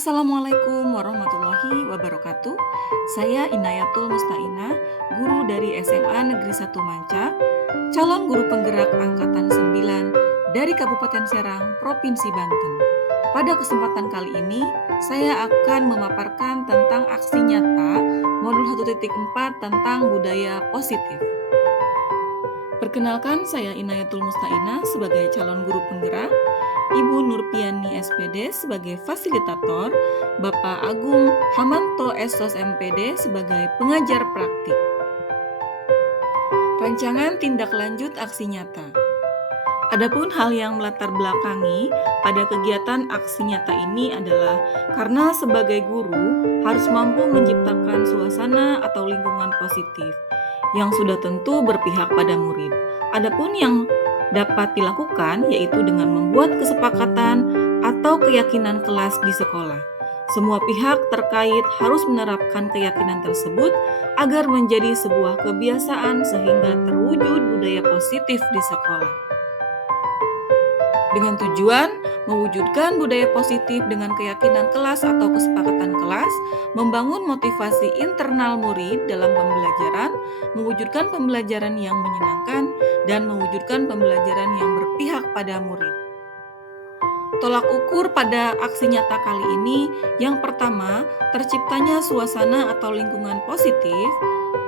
Assalamualaikum warahmatullahi wabarakatuh. Saya Inayatul Mustaina, guru dari SMA Negeri 1 Mancak, calon guru penggerak angkatan 9 dari Kabupaten Serang, Provinsi Banten. Pada kesempatan kali ini, saya akan memaparkan tentang aksi nyata modul 1.4 tentang budaya positif. Perkenalkan, saya Inayatul Mustaina sebagai calon guru penggerak, Ibu Nurpiani SPD sebagai fasilitator, Bapak Agung Hamanto Esos MPD sebagai pengajar praktik. Rancangan tindak lanjut aksi nyata. Adapun hal yang melatar belakangi pada kegiatan aksi nyata ini adalah karena sebagai guru harus mampu menciptakan suasana atau lingkungan positif yang sudah tentu berpihak pada murid. Adapun yang dapat dilakukan yaitu dengan membuat kesepakatan atau keyakinan kelas di sekolah. Semua pihak terkait harus menerapkan keyakinan tersebut agar menjadi sebuah kebiasaan sehingga terwujud budaya positif di sekolah. Dengan tujuan mewujudkan budaya positif dengan keyakinan kelas atau kesepakatan kelas, membangun motivasi internal murid dalam pembelajaran, mewujudkan pembelajaran yang menyenangkan, dan mewujudkan pembelajaran yang berpihak pada murid. Tolak ukur pada aksi nyata kali ini, yang pertama, terciptanya suasana atau lingkungan positif,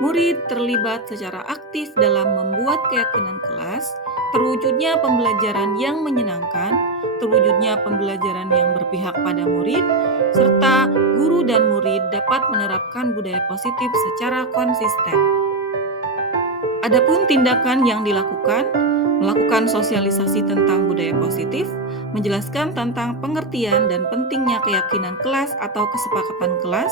murid terlibat secara aktif dalam membuat keyakinan kelas, terwujudnya pembelajaran yang menyenangkan, terwujudnya pembelajaran yang berpihak pada murid, serta guru dan murid dapat menerapkan budaya positif secara konsisten. Adapun tindakan yang dilakukan, melakukan sosialisasi tentang budaya positif, menjelaskan tentang pengertian dan pentingnya keyakinan kelas atau kesepakatan kelas,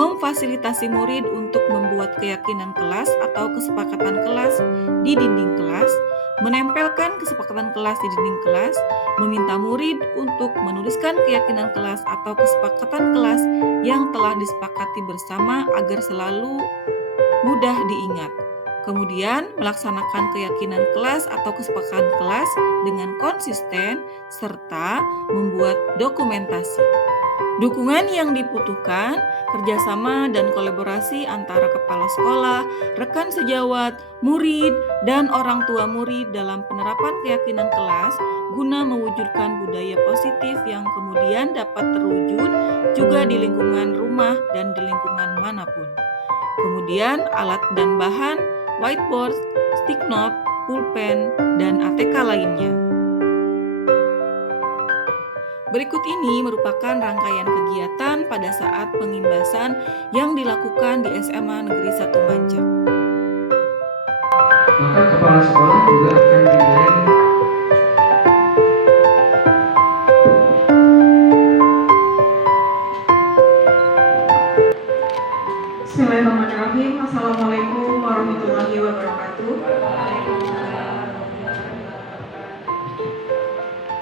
memfasilitasi murid untuk membuat keyakinan kelas atau kesepakatan kelas di dinding kelas, menempelkan kesepakatan kelas di dinding kelas, meminta murid untuk menuliskan keyakinan kelas atau kesepakatan kelas yang telah disepakati bersama agar selalu mudah diingat. Kemudian melaksanakan keyakinan kelas atau kesepakatan kelas dengan konsisten serta membuat dokumentasi. Dukungan yang dibutuhkan, kerjasama dan kolaborasi antara kepala sekolah, rekan sejawat, murid, dan orang tua murid dalam penerapan keyakinan kelas guna mewujudkan budaya positif yang kemudian dapat terwujud juga di lingkungan rumah dan di lingkungan manapun. Kemudian alat dan bahan, whiteboard, stick note, pulpen, dan ATK lainnya. Berikut ini merupakan rangkaian kegiatan pada saat pengimbasan yang dilakukan di SMA Negeri 1 Mancak. Maka kepala sekolah juga akan dinilai Bismillahirrahmanirrahim. Assalamualaikum warahmatullahi wabarakatuh.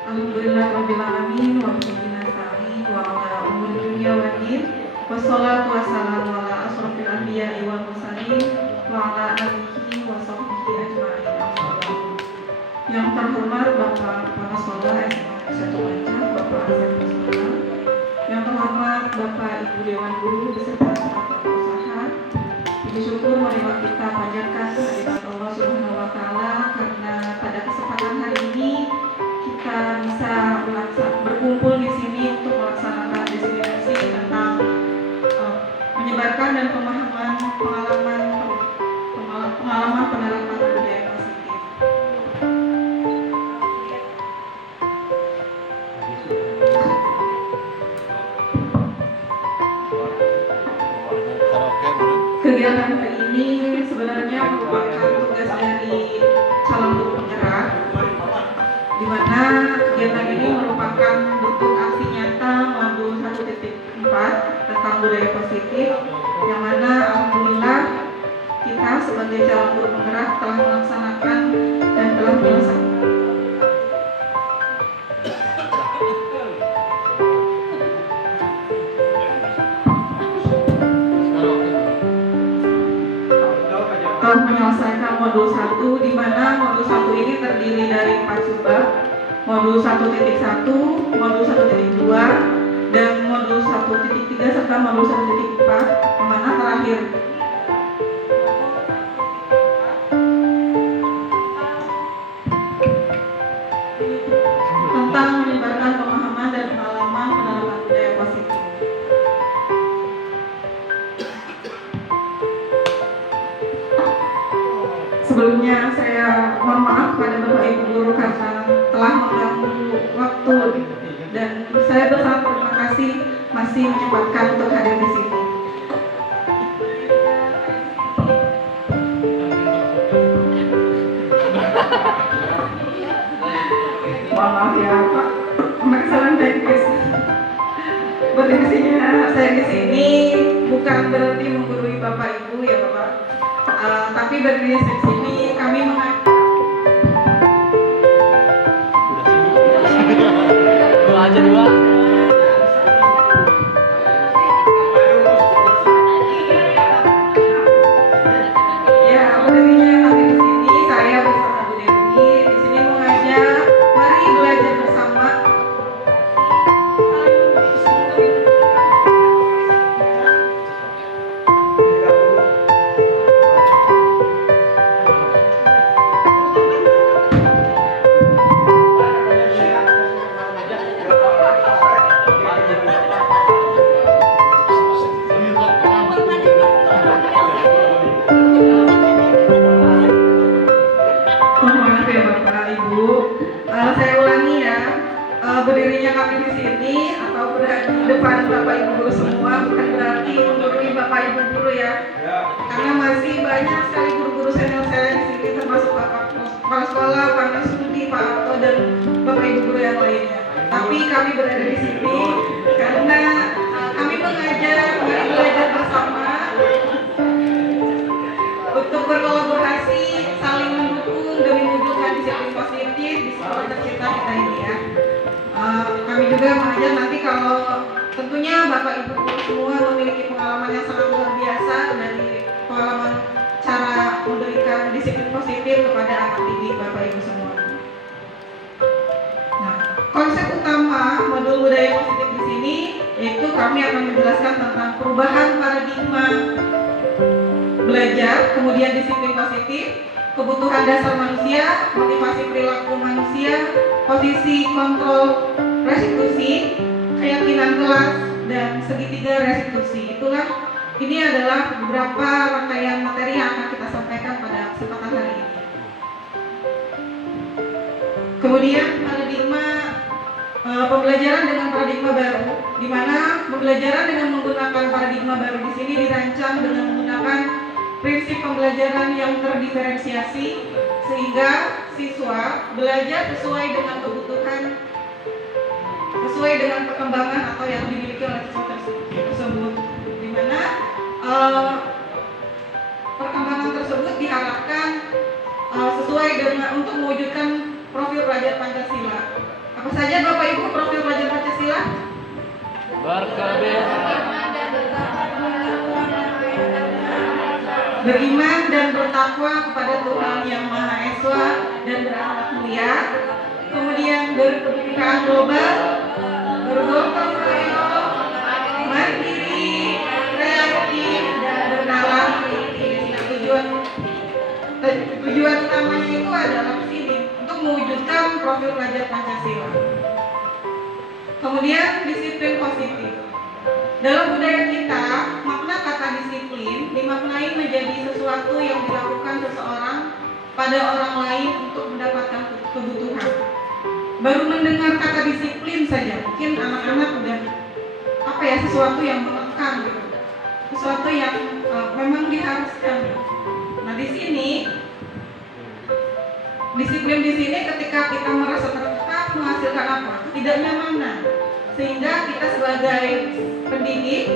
Alhamdulillahirrahmanirrahim. Wa bihi nasta'in wa ala umuri dunya waddin. Wassalatu wassalamu ala asrofil anbiya'i wal mursalin wa ala alihi wa sahbihi ajma'in. Yang terhormat Bapak Kepala Sekolah SMA 1 Mancak, Bapak Azhar Muslim. Yang terhormat Bapak Ibu Dewan Guru beserta staf usaha. Puji syukur marilah kita panjatkan kehadirat Allah Subhanahu wa taala karena pada kesempatan hari ini kita bisa berkumpul di sini untuk melaksanakan diskusi tentang menyebarkan dan pemahaman pengalaman penerapan budaya positif. Kegiatan hari ini sebenarnya merupakan tugas dari calon guru penggerak, di mana kegiatan ini merupakan bentuk aksi nyata modul 1.4 tentang budaya positif, yang mana alhamdulillah kita sebagai calon guru penggerak telah melaksanakan dan telah menyelesaikan. Telah menyelesaikan modul 1, di mana modul 1 ini terdiri dari 4 subbab, modul 1.1, modul 1.2, dan modul 1.3 serta modul 1.4, yang mana terakhir tentang menyebarkan pemahaman dan pengalaman penanaman budaya positif. Sebelumnya saya mohon maaf kepada Bapak Ibu guru karena telah mengganggu waktu, dan saya bersangat terima kasih masih menyempatkan untuk hadir di sini. Mohon maaf ya Pak, kesalahan teknis. Berdirinya saya di sini bukan berarti menggurui Bapak Ibu ya Bapak, tapi berdiri di sini kami Dua aja dua. Ya, berdirinya kami di sini, saya bersama Bu Dewi di sini mengajak, mari belajar bersama. Mohon maaf ya Bapak Ibu, saya ulangi ya, berdirinya kami di sini atau berada di depan Bapak Ibu guru semua bukan berarti menggurui Bapak Ibu guru ya, karena masih banyak sekali guru-guru senior saya di sini termasuk Bapak Kepala Sekolah, Pak Nasrudi, Pak Arto dan Bapak Ibu guru yang lainnya. Tapi kami berada di sini karena kami mengajak mari belajar bersama untuk berkolaborasi, saling mendukung demi mewujudkan disiplin positif di sekolah tercinta kita ini ya. Kami juga mengajak nanti kalau tentunya Bapak Ibu guru semua memiliki pengalaman yang sangat luar biasa dari pengalaman cara memberikan disiplin positif kepada anak didik Bapak Ibu semua. Nah, konsep utama modul budaya positif di sini yaitu kami akan menjelaskan tentang perubahan paradigma belajar, kemudian disiplin positif, kebutuhan dasar manusia, motivasi perilaku manusia, posisi kontrol restitusi, keyakinan kelas, dan segitiga restitusi. Ini adalah beberapa rangkaian materi yang akan kita sampaikan pada kesempatan hari ini. Kemudian paradigma pembelajaran dengan paradigma baru, di mana pembelajaran dengan menggunakan paradigma baru di sini dirancang dengan menggunakan prinsip pembelajaran yang terdiferensiasi sehingga siswa belajar sesuai dengan kebutuhan, sesuai dengan perkembangan atau yang dimiliki oleh siswa tersebut, di mana perkembangan tersebut diharapkan sesuai dengan untuk mewujudkan profil pelajar Pancasila. Apa saja Bapak Ibu profil pelajar Pancasila? Beriman dan bertakwa kepada Tuhan Yang Maha Esa dan berakhlak mulia. Kemudian berkebinekaan global, bergotong royong, mandiri, kreatif, dan bernalar kritis. Tujuan utamanya itu adalah sini untuk mewujudkan profil pelajar Pancasila. Kemudian disiplin positif. Dalam budaya kita, makna kata disiplin dimaknai menjadi sesuatu yang dilakukan seseorang pada orang lain untuk mendapatkan kebutuhan. Baru mendengar kata disiplin saja, mungkin anak-anak udah sesuatu yang mengekang gitu, sesuatu yang memang diharuskan. Nah di sini disiplin di sini ketika kita merasa tertekan menghasilkan apa? Tidak nyamanan. Sehingga kita sebagai pendidik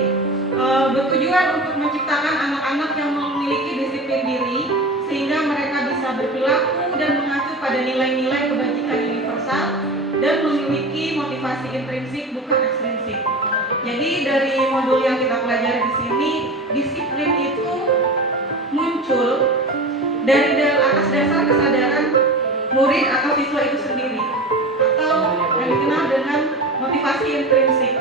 bertujuan untuk menciptakan anak-anak yang memiliki disiplin diri sehingga mereka bisa berperilaku dan mengacu pada nilai-nilai kebajikan universal dan memiliki motivasi intrinsik bukan ekstrinsik. Jadi dari modul yang kita pelajari di sini, disiplin itu muncul dari atas dasar kesadaran murid atau siswa itu sendiri, atau yang dikenal dengan motivasi intrinsik,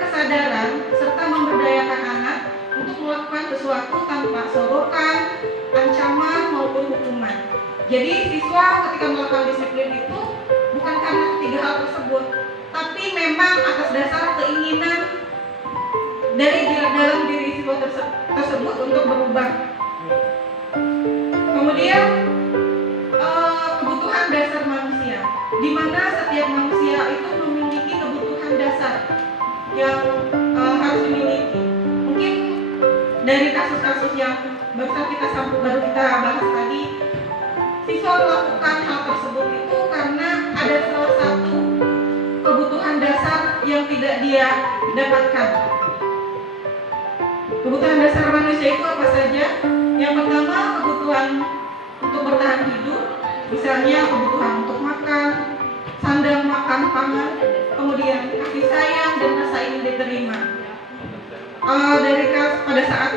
kesadaran serta memberdayakan anak untuk melakukan sesuatu tanpa sogokan, ancaman maupun hukuman. Jadi siswa ketika melakukan disiplin itu bukan karena ketiga hal tersebut, tapi memang atas dasar keinginan dari dalam diri siswa tersebut untuk berubah. Kemudian kebutuhan dasar manusia, di mana setiap manusia itu memiliki kebutuhan dasar yang harus dimiliki. Mungkin dari kasus-kasus yang baru kita bahas tadi, siswa melakukan hal tersebut itu karena ada salah satu kebutuhan dasar yang tidak dia dapatkan. Kebutuhan dasar manusia itu apa saja? Yang pertama, kebutuhan untuk bertahan hidup, misalnya kebutuhan untuk makan, sandang makan pangan, kemudian kasih sayang dan rasa ingin diterima. Pada saat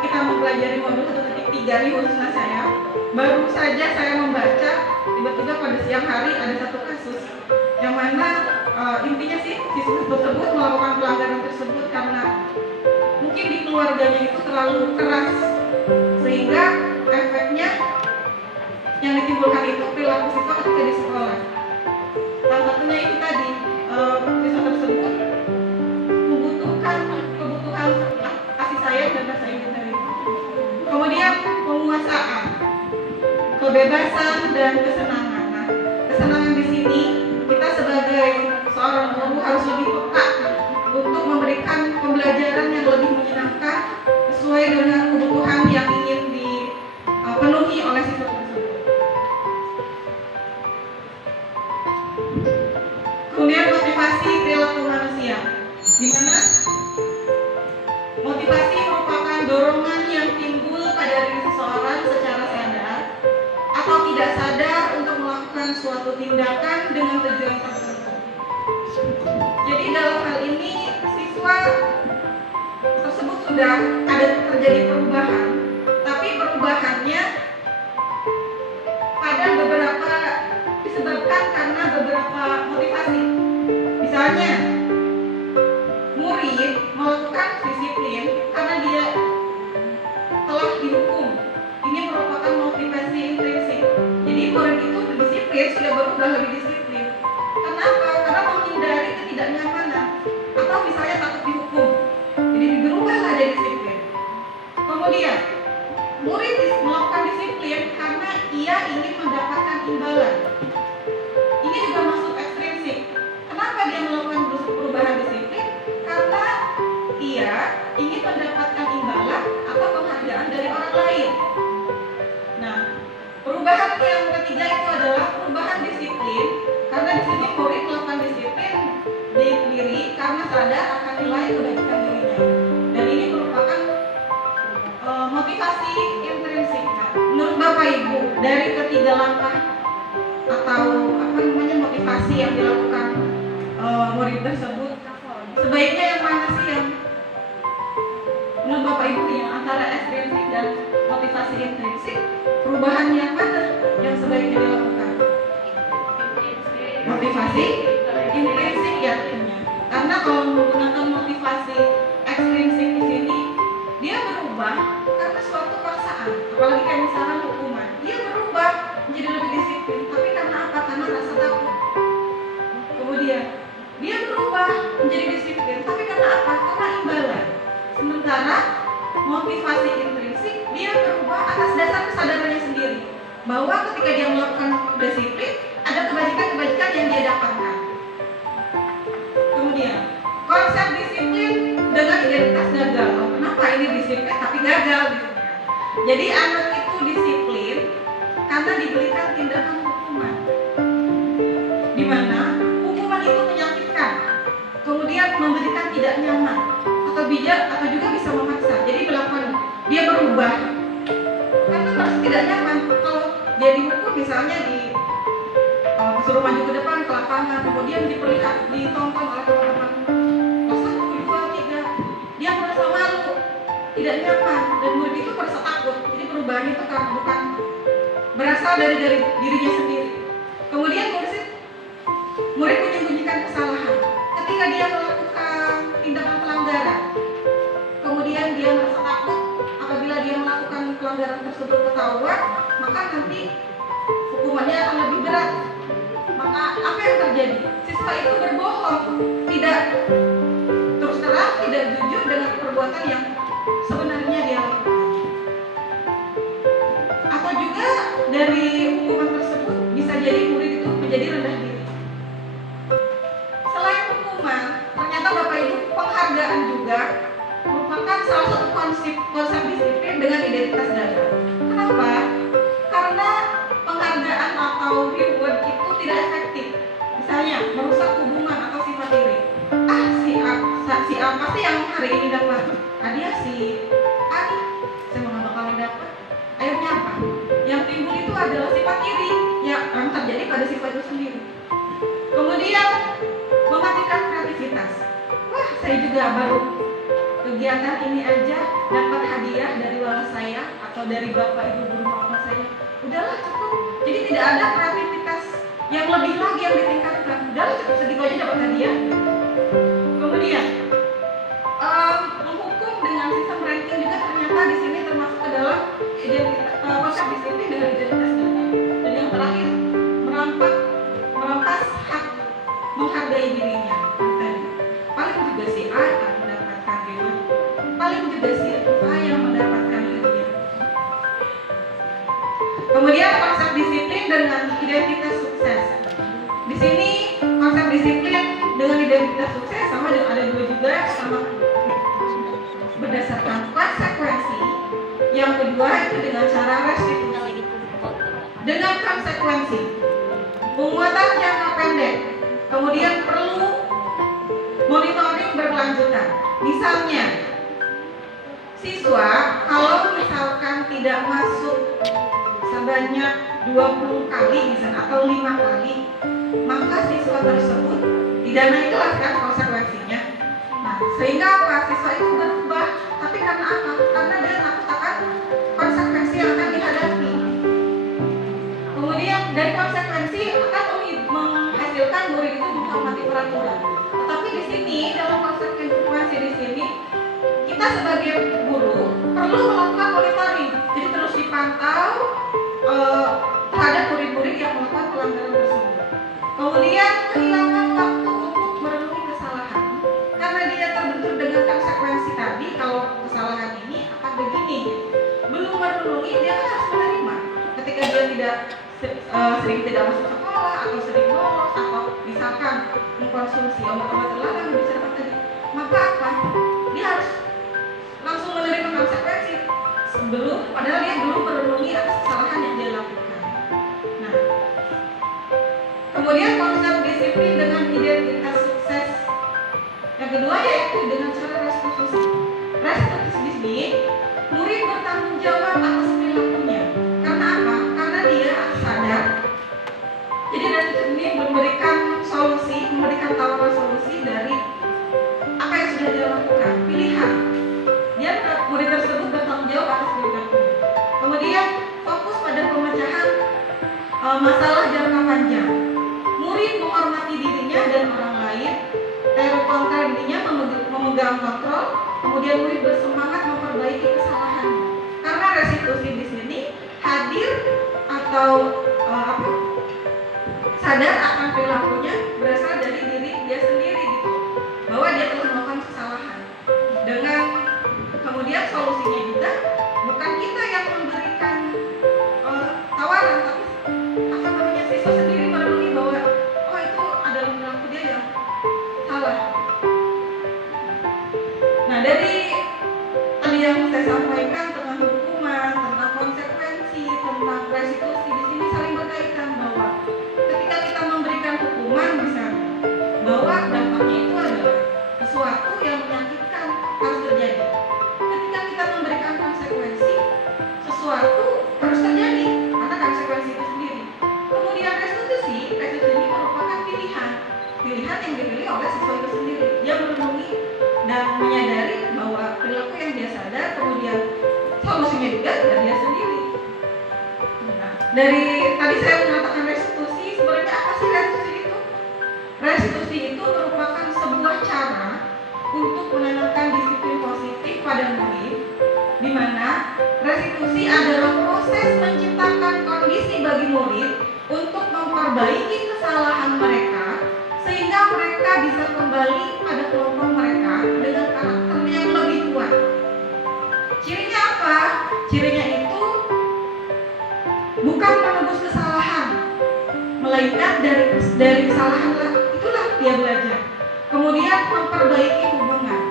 kita mempelajari modul 1.3 di khususnya saya, baru saja saya membaca, tiba-tiba pada siang hari ada satu kasus yang mana intinya sih siswa tersebut melakukan pelanggaran tersebut karena mungkin di keluarganya itu terlalu keras, sehingga efeknya yang ditimbulkan itu perilaku siswa ketika di sekolah. Salah satunya itu tadi, siswa tersebut membutuhkan kebutuhan kasih sayang dan rasa ingin terima. Kemudian penguasaan, kebebasan dan kesenangan. Nah, kesenangan di sini kita sebagai seorang guru harus lebih peka untuk memberikan pembelajaran yang lebih menyenangkan sesuai dengan kebutuhan yang ingin dipenuhi oleh siswa tersebut. Kemudian motivasi perilaku manusia, di mana motivasi merupakan dorongan yang timbul pada diri seseorang secara sadar atau tidak sadar untuk melakukan suatu tindakan dengan tujuan tertentu. Jadi dalam hal ini siswa tersebut sudah ada terjadi perubahan, tapi perubahannya disebabkan karena beberapa motivasi. Misalnya, murid melakukan disiplin karena dia telah dihukum. Ini merupakan motivasi intrinsik. Jadi murid itu berdisiplin, sudah berubah lebih disiplin. Kenapa? Karena menghindari ketidaknyamanan atau misalnya takut dihukum. Jadi berubahlah dia disiplin. Kemudian, murid melakukan disiplin karena ia ingin mendapatkan imbalan. Ini juga masuk ekstrinsik. Kenapa dia melakukan perubahan disiplin? Karena ia ingin mendapatkan imbalan atau penghargaan dari orang lain. Nah, perubahan yang ketiga itu adalah perubahan disiplin. Karena di sini murid melakukan disiplin diri karena sadar akan nilai kebaikan dirinya. Dan ini merupakan motivasi intrinsik. Nah, menurut Bapak Ibu, dari ketiga langkah atau motivasi yang dilakukan murid tersebut, sebaiknya yang mana sih yang menurut Bapak Ibu yang antara ekstrinsik dan motivasi intrinsik, perubahan yang mana yang sebaiknya dilakukan? Motivasi intrinsik ya, karena kalau menggunakan motivasi ekstrinsik di sini dia berubah karena suatu paksaan, apalagi kayak misalkan hukuman, dia berubah menjadi lebih disiplin, tapi karena apa? Karena rasa takut. Kemudian dia berubah menjadi disiplin, tapi karena apa? Karena imbalan. Sementara motivasi intrinsik dia berubah atas dasar kesadarannya sendiri, bahwa ketika dia melakukan disiplin ada kebajikan-kebajikan yang dia dapatkan. Kemudian konsep disiplin dengan identitas gagal. Oh, kenapa ini disiplin tapi gagal gitu. Jadi anak itu disiplin karena diberikan tindakan hukuman, di mana hukuman itu menyakitkan, kemudian memberikan tidak nyaman atau juga bisa memaksa. Jadi dia berubah karena merasa tidak nyaman. Kalau dia dihukum misalnya suruh maju ke depan ke lapangan, kemudian ditonton oleh teman-teman kelas 1, 2, 3, dia merasa malu, tidak nyaman, dan murid itu merasa takut. Jadi perubahan itu kan bukan berasal dari dirinya sendiri. Kemudian murid menyembunyikan kesalahan. Ketika dia melakukan perbuatan yang sebenarnya dia lakukan. Atau juga dari hukuman tersebut bisa jadi murid itu menjadi rendah diri. Selain hukuman, ternyata Bapak Ibu, penghargaan juga merupakan salah satu konsep disiplin dengan identitas dasar. Kenapa? Karena penghargaan atau reward itu tidak efektif. Misalnya merusak hubungan atau sifat diri. Si A pasti yang hari ini dapat hadiah, si A nih saya mau nggak bakalan dapat. Akhirnya apa? Yang timbul itu adalah sifat iri yang terjadi pada sifat itu sendiri. Kemudian mematikan kreativitas. Wah, saya juga baru kegiatan ini aja dapat hadiah dari wali saya atau dari bapak ibu guru mama saya. Udahlah cukup. Jadi tidak ada kreativitas yang lebih lagi yang ditingkatkan. Udahlah cukup segitu aja dapat hadiah. Kemudian menghukum dengan sistem ranking juga ternyata di sini termasuk ke dalam konsep disiplin dengan identitas diri. Dan yang terakhir merampas hak menghargai dirinya. Paling juga si A yang mendapatkan reward, paling juga si A yang mendapatkan hadiah. Kemudian konsep disiplin dengan identitas sukses. Di sini konsep disiplin dengan identitas sukses sama dengan ada dua juga, sama berdasarkan konsekuensi. Yang kedua itu dengan cara restitusi. Dengan konsekuensi, penguatan jangka pendek. Kemudian perlu monitoring berkelanjutan. Misalnya, siswa kalau misalkan tidak masuk sebanyak 20 kali misalnya atau 5 kali, maka siswa tersebut tidak naik kelas kan konsekuensinya. Nah, sehingga apa? Siswa itu berubah. Tapi karena apa? Karena dia takut akan konsekuensi yang akan dihadapi. Kemudian dari konsekuensi akan menghasilkan murid itu menghormati peraturan. Tetapi di sini dalam konsekuensi di sini kita sebagai guru perlu melakukan monitoring. Jadi terus dipantau terhadap murid-murid yang melakukan pelanggaran tersebut. Kemudian kehilangan waktu untuk merenungi kesalahan karena dia terbentur dengan konsekuensi tadi. Kalau kesalahan ini akan begini, belum merenungi, dia kan harus menerima. Ketika dia tidak sering tidak masuk sekolah atau sering bolos atau misalkan mengkonsumsi obat-obat terlarang yang dibicarakan tadi, maka apa? Dia harus langsung menerima konsekuensi sebelum, padahal dia belum merenungi atas kesalahan yang dia lakukan. Nah, kemudian konsep disiplin dengan identitas sukses. Yang kedua yaitu dengan cara restitusi. Restitusi di sini, murid bertanggung jawab atas perilakunya. Karena apa? Karena dia sadar. Jadi restitusi ini memberikan solusi, memberikan tawaran solusi dari apa yang sudah dia lakukan, pilihan. Dia murid tersebut bertanggung jawab atas perilakunya. Kemudian fokus pada pemecahan masalah jangka panjang. Murid menghormati dirinya dan orang lain, terus kontra dirinya memegang kontrol. Kemudian murid bersemangat memperbaiki kesalahannya. Karena restitusi di sini hadir atau sadar akan perilakunya berasal dari diri dia sendiri gitu, bahwa dia telah melakukan kesalahan. Dengan kemudian solusinya juga bukan kita yang memberikan tawaran, tapi siswa sendiri merenungi bahwa oh itu adalah perilaku dia yang salah. Nah, dari tadi yang saya sampaikan tentang hukuman, tentang konsekuensi, tentang restitusi, di sini saling berkaitan bahwa ketika kita memberikan hukuman misalnya, bahwa dampaknya itu adalah sesuatu yang menyakitkan harus terjadi. Ketika kita memberikan konsekuensi, sesuatu harus terjadi karena konsekuensi itu sendiri. Kemudian restitusi ini merupakan pilihan yang dipilih oleh siswa itu sendiri. Dia merenungi dan menyadari bahwa perilaku yang dia sadar, kemudian solusinya juga dari dia sendiri. Nah, dari tadi saya mengatakan restitusi, sebenarnya apa sih restitusi itu? Restitusi itu merupakan sebuah cara untuk menanamkan disiplin positif pada murid, di mana restitusi adalah proses menciptakan kondisi bagi murid untuk memperbaiki kesalahan mereka sehingga mereka bisa kembali pada kelompok mereka dengan karakter yang lebih kuat. dari kesalahan itulah dia belajar. Kemudian memperbaiki hubungan.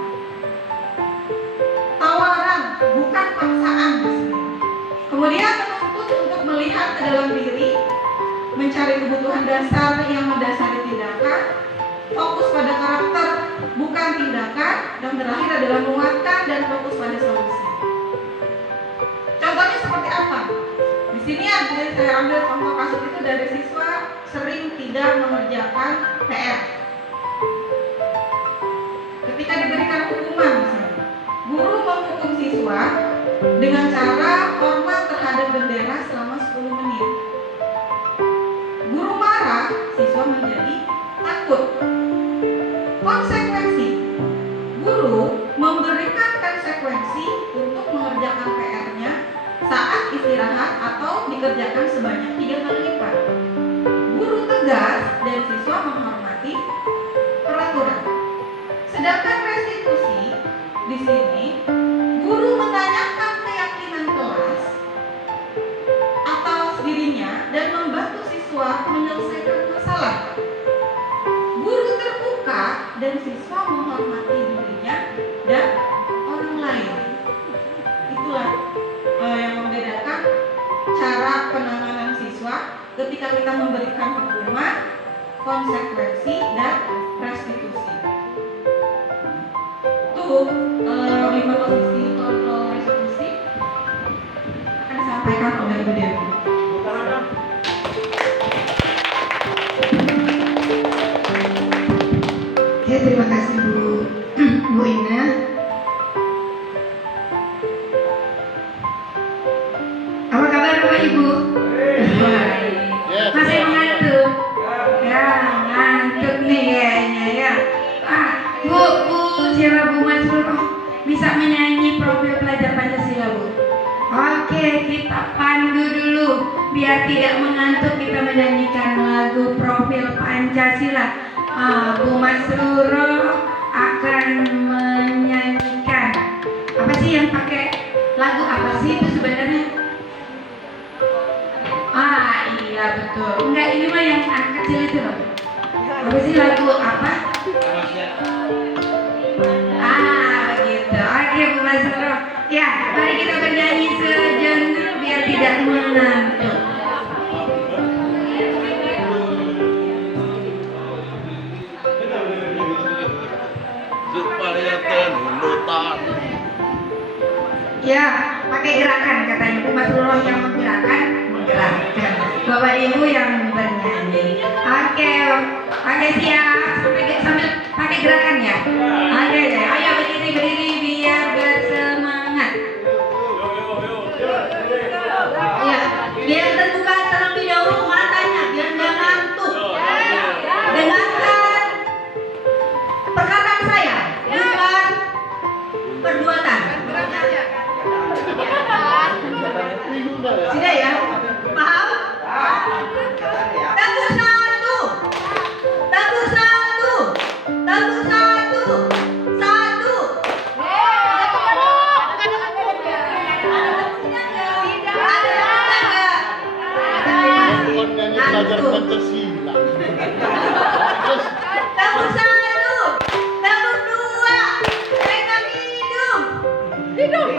Tawaran, bukan paksaan di sini. Kemudian menuntut untuk melihat ke dalam diri, mencari kebutuhan dasar yang mendasari tindakan, fokus pada karakter, bukan tindakan, dan terakhir adalah menguatkan dan fokus pada solusi. Contohnya seperti apa? Di sini saya ambil contoh kasus itu dari siswa sering tidak mengerjakan PR. Ketika diberikan hukuman misalnya, guru menghukum siswa dengan cara hormat terhadap bendera selama 10 menit. Guru marah, siswa menjadi takut. Konsekuensi, guru memberikan konsekuensi untuk mengerjakan PR-nya saat istirahat atau dikerjakan sebanyak 3 kali lipat. Guru tegas dan siswa menghormati peraturan. Sedangkan restitusi di sini, guru menanyakan keyakinan kelas atas dirinya dan membantu siswa menyelesaikan masalah. Guru terbuka dan siswa menghormati dirinya dan orang lain. Itulah yang membedakan cara penanganan siswa ketika kita memberikan hukuman, konsekuensi, dan restitusi. Tuh 5 posisi kontrol restitusi akan disampaikan oleh Ibu Dewi. Ya, terima kasih Bu Ina. Apa kabar Bapak Ibu? Baik. Masih mengantuk? Ya, ngantuk nih kayaknya ya. Bu siapa Bu Masrur? Bisa menyanyi profil pelajar Pancasila, Bu? Oke, kita pandu dulu biar tidak mengantuk. Kita menyanyikan lagu profil Pancasila. Bu Masruro akan menyanyikan apa sih yang pakai lagu apa sih itu sebenarnya? Iya betul. Enggak, ini mah yang anak kecil itu loh. Apa sih lagu apa? Begitu. Oke Bu Masruro. Ya, mari kita bernyanyi sejenak biar tidak mengantuk. Ya, pakai gerakan katanya Bu Masruro yang menggerakkan. Bapak Ibu yang bernyanyi. Oke, siap. Sambil pakai gerakan ya. Oke, ayo berdiri biar bersemangat. Ya, biar terbuka terlebih dahulu matanya biar nggak ngantuk. Dengarkan perkataan saya, bukan perbuatan. Sudah ya? Paham? Tabur satu. Tabur satu. Tabur satu. Satu. Belajar Pancasila. Tabur satu. Tabur dua. Pegang hidung. Hidung.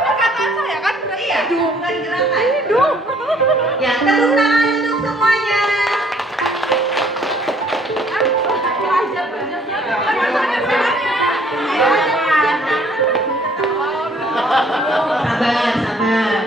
Perkataan saya kan berarti iya, bukan gerakan. Ya, tepuk tangan untuk semuanya. Sabar.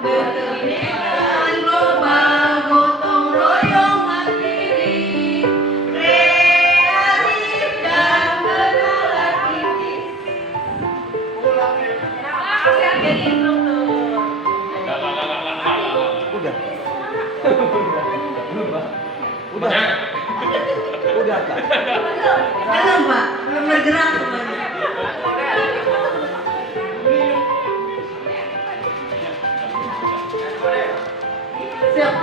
Berkebinekaan global, gotong royong Udah Kak. Belum Pak, belum bergerak semuanya. Siap.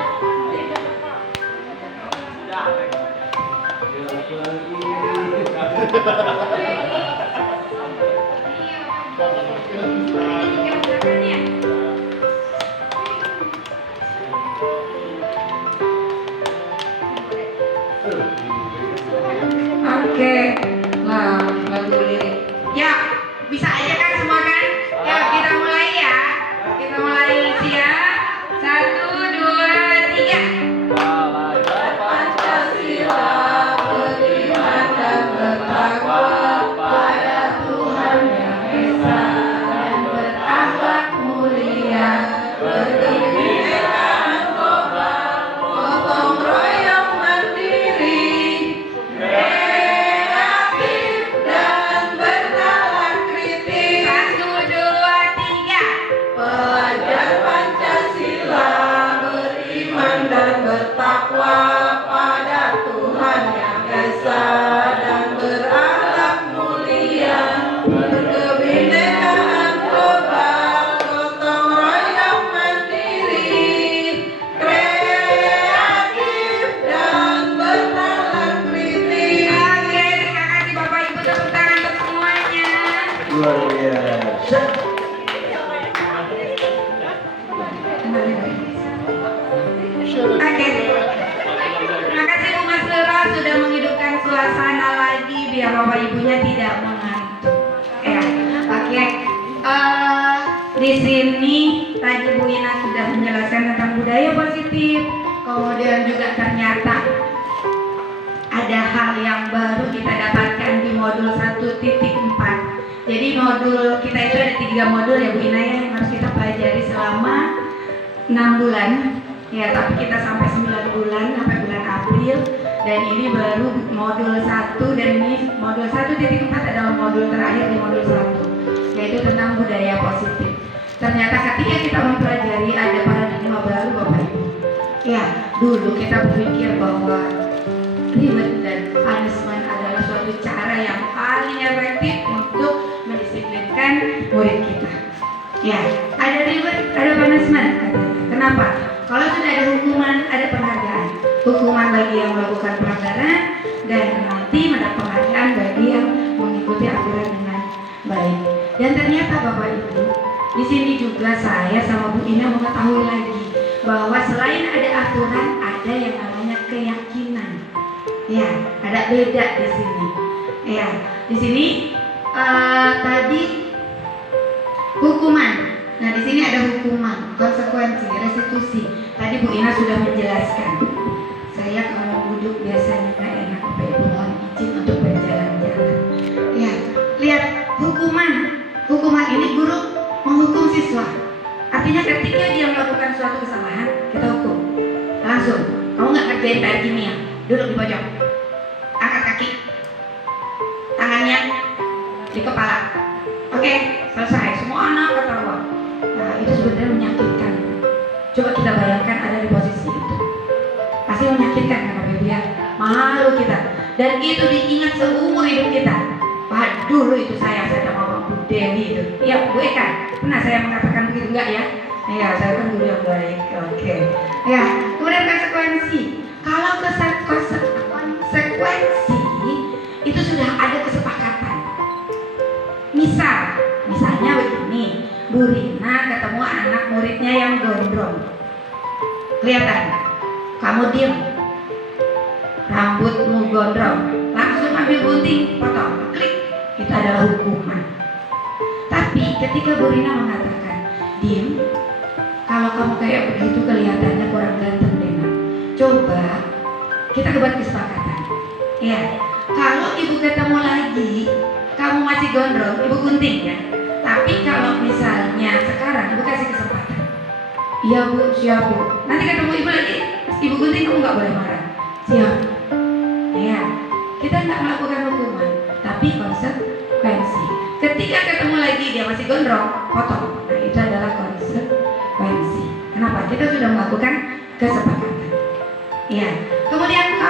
Oke, nah lagu lirik. Ya, bisa aja kan semua kan? Ya, kita mulai ya. Kita mulai siap. 1, 2, 3. Pancasila beriman dan bertakwa pada Tuhan Yang Esa dan berakhlak mulia, berkebinekaan global, gotong royong mandiri, kreatif dan bernalar kritis. 1, 2, 3. Pelajar Pancasila beriman dan bertakwa pada Tuhan Yang Esa dan berakhlak mulia, berkebinekaan global, gotong royong mandiri, kreatif dan bernalar kritis. Oke, terima kasih Bapak Ibu, tepuk tangan untuk semuanya. Luar biasa. Oke, terima kasih Bu Mas Lura sudah menghidupkan suasana lagi biar Bapak Ibunya tidak mengantuk. Ya, oke. Di sini tadi Bu Ina sudah menjelaskan tentang budaya positif, kemudian juga ternyata ada hal yang baru kita dapatkan di modul 1.4. Jadi modul kita itu ada 3 modul ya Bu Ina ya, yang harus kita pelajari selama 6 bulan. Ya, tapi kita sampai 9 bulan, sampai bulan April. Dan ini baru modul 1, dan ini modul 1.4 adalah modul terakhir di modul 1, yaitu tentang budaya positif. Ternyata ketika kita mempelajari ada paradigma baru Bapak Ibu. Ya, dulu kita berpikir bahwa reward dan punishment adalah suatu cara yang paling efektif untuk mendisiplinkan murid kita. Ya, ada reward, ada punishment katanya. Kenapa? Kalau sudah ada hukuman, ada penghargaan. Hukuman bagi yang melakukan pelanggaran, dan nanti mendapat penghargaan bagi yang mengikuti aturan dengan baik. Dan ternyata Bapak Ibu, di sini juga saya sama Bu Ina mengetahui lagi bahwa selain ada aturan, ada yang namanya keyakinan. Ya, ada beda di sini. Ya, di sini tadi hukuman. Nah, di sini ada hukuman, konsekuensi, restitusi. Tadi Bu Ina sudah menjelaskan. Saya kalau duduk biasanya nggak enak, Bapak Ibu, mohon izin untuk berjalan-jalan. Ya, lihat hukuman. Hukuman ini guru menghukum siswa. Artinya ketika dia melakukan suatu kesalahan, kita hukum. Langsung, kamu nggak kerjain PR kimia, duduk di pojok, angkat kaki, tangannya di kepala. Oke, selesai. Semua anak ketawa. Nah, itu sebenarnya menyakitkan. Coba kita bayangkan ada di posisi itu. Pasti menyakitkan kan Bapak Ibu ya? Malu kita. Dan itu diingat seumur hidup kita. Wah, dulu itu saya sama Bu Dewi itu. Iya, Bu Eka. Pernah saya mengatakan begitu enggak ya? Iya, saya kan guru yang baik. Oke. Ya, kemudian konsekuensi. Kalau konsekuensi itu sudah ada kesepakatan. Misalnya begini, Bu Rina ketemu anak muridnya yang gondrong. Kelihatan, kamu diem, rambutmu gondrong, langsung ambil gunting, potong, klik. Itu adalah hukuman. Tapi ketika Bu Rina mengatakan, diem, kalau kamu kayak begitu kelihatannya kurang ganteng deh Nak. Coba kita buat kesepakatan. Ya, kalau ibu ketemu lagi, kamu masih gondrong, ibu gunting ya. Tapi kalau misalnya sekarang ibu kasih kesempatan, iya Bu, siap Bu. Nanti ketemu ibu lagi, ibu gunting, kamu nggak boleh marah. Siap. Ya, kita nggak melakukan hukuman, tapi konsekuensi. Ketika ketemu lagi dia masih gondrong, potong. Nah, itu adalah konsekuensi. Kenapa? Kita sudah melakukan kesepakatan. Ya. Kemudian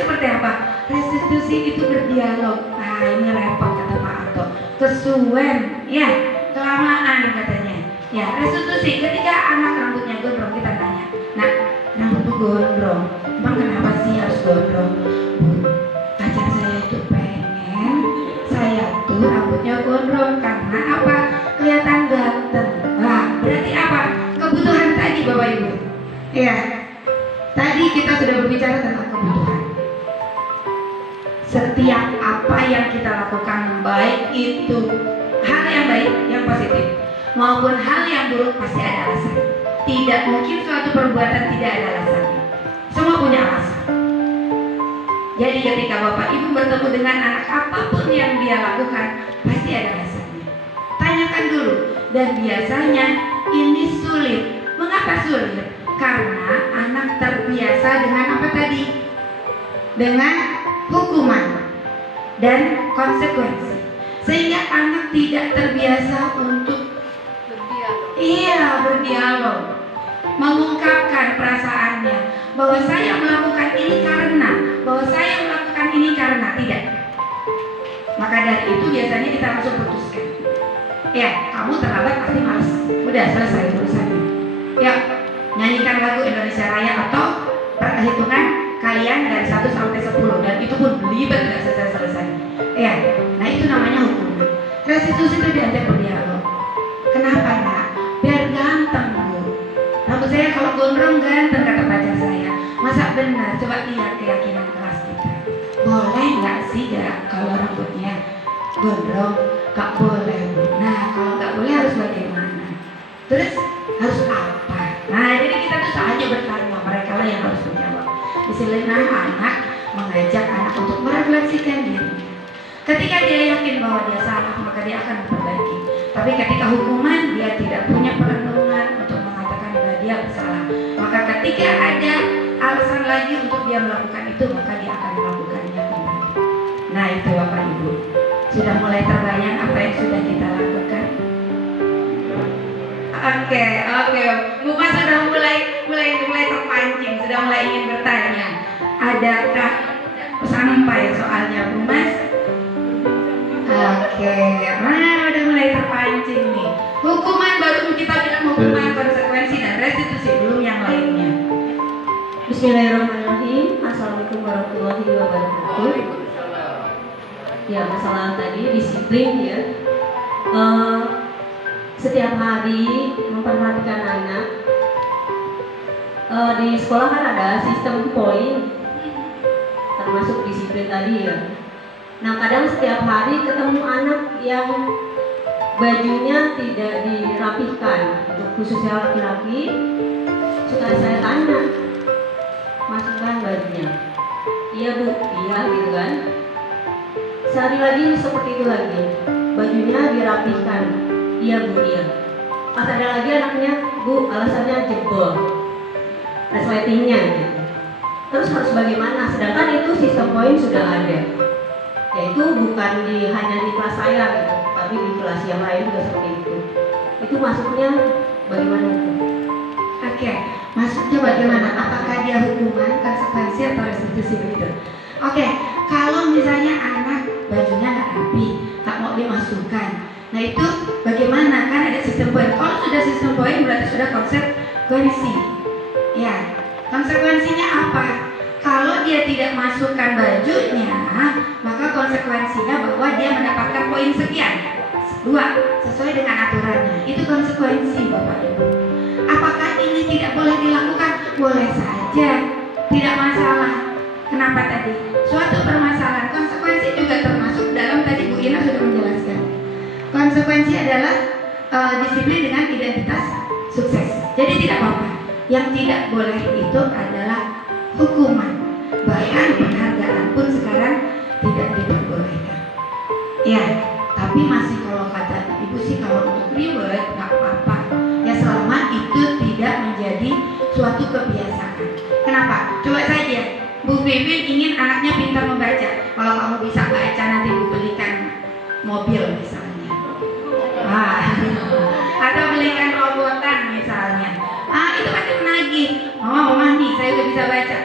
seperti apa? Restitusi itu berdialog. Ah, ini repot kata Pak Arto. Kesuwen, ya, kelamaan katanya. Ya, restitusi ketika anak rambutnya gondrong, kita tanya, "Nak, rambutmu gondrong, emang kenapa sih harus gondrong?" "Bu, pacar saya itu pengen saya tuh rambutnya gondrong karena apa? Kelihatan ganteng." Wah, berarti apa? Kebutuhan tadi Bapak Ibu. Ya, tadi kita sudah berbicara tentang kebutuhan. Setiap apa yang kita lakukan, baik itu hal yang baik, yang positif, maupun hal yang buruk, pasti ada alasan. Tidak mungkin suatu perbuatan tidak ada alasannya. Semua punya alasan. Jadi ketika Bapak Ibu bertemu dengan anak, apapun yang dia lakukan, pasti ada alasannya. Tanyakan dulu. Dan biasanya ini sulit. Mengapa sulit? Karena anak terbiasa dengan apa tadi? Dengan hukuman dan konsekuensi. Sehingga anak tidak terbiasa untuk berdialog, mengungkapkan perasaannya, bahwa saya melakukan ini karena, tidak. Maka dari itu biasanya kita langsung putuskan. Ya, kamu terlambat pasti males. Udah selesai urusannya. Ya, nyanyikan lagu Indonesia Raya atau perhitungan kalian dari 1 sampai 10, dan itu pun belibet tidak selesai. Ya, nah itu namanya hukuman. Restitusi itu diajak berdialog. Kenapa nak? Biar ganteng Bu. Rambut saya kalau gondrong ganteng kata pacar saya. Masa benar? Coba lihat keyakinan kelas kita. Boleh nggak sih ya kalau rambutnya gondrong? Gak boleh Bu. Nah kalau nggak boleh harus bagaimana? Terus harus apa? Nah jadi kita tuh saja bertanya, mereka lah yang harus menjawab. Disinilah anak mengajak anak untuk merefleksikan diri. Ketika dia yakin bahwa dia salah, maka dia akan memperbaiki. Tapi ketika hukuman, dia tidak punya perenungan untuk mengatakan bahwa dia bersalah. Maka ketika ada alasan lagi untuk dia melakukan itu, maka dia akan melakukannya kembali. Nah itu Bapak Ibu, sudah mulai terbayang apa yang sudah kita lakukan? Oke, Bu Mas sudah mulai terpancing, sudah mulai ingin bertanya. Adakah sampai soalnya Bu Mas? Oke, udah mulai terpancing nih. Hukuman baru kita bilang hukuman, konsekuensi dan restitusi, belum yang lainnya. Bismillahirrahmanirrahim. Assalamualaikum warahmatullahi wabarakatuh. Ya, masalah tadi disiplin ya. Setiap hari memperhatikan anak. Di sekolah kan ada sistem poin, termasuk disiplin tadi ya. Nah kadang setiap hari ketemu anak yang bajunya tidak dirapihkan, untuk khususnya laki-laki, suka saya tanya, masukkan bajunya? Iya Bu, iya gitu kan. Sehari lagi seperti itu lagi, bajunya dirapihkan. Iya Bu, iya. Pas ada lagi anaknya, Bu, alasannya jebol resletingnya gitu. Terus harus bagaimana? Sedangkan itu sistem poin sudah ada. Yaitu bukan hanya di kelas saya gitu, tapi di kelas yang lain juga seperti itu. Itu masuknya bagaimana itu? Oke, masuknya bagaimana? Apakah dia hukuman, konsekuensi atau restitusi begitu? Oke, kalau misalnya anak bajunya nggak rapi, tak mau dimasukkan, nah itu bagaimana? Kan ada sistem poin. Kalau sudah sistem poin berarti sudah konsekuensi. Ya, konsekuensinya apa? Kalau dia tidak masukkan bajunya, maka konsekuensinya bahwa dia mendapatkan poin sekian. 2, sesuai dengan aturannya. Itu konsekuensi Bapak Ibu. Apakah ini tidak boleh dilakukan? Boleh saja, tidak masalah. Kenapa tadi? Suatu permasalahan, konsekuensi juga termasuk dalam tadi Bu Ina sudah menjelaskan. Konsekuensi adalah disiplin dengan identitas sukses. Jadi tidak apa-apa. Yang tidak boleh itu adalah hukuman. Bahkan penghargaan pun sekarang tidak diperbolehkan. Ya, tapi masih kalau kata Ibu sih kalau untuk reward nggak apa-apa. Ya selama itu tidak menjadi suatu kebiasaan. Kenapa? Coba saja Bu Bibin ingin anaknya pintar membaca. Kalau kamu bisa baca nanti Bu belikan mobil misalnya. Atau belikan robotan misalnya. Itu pasti menagih. Mama nih saya udah bisa baca.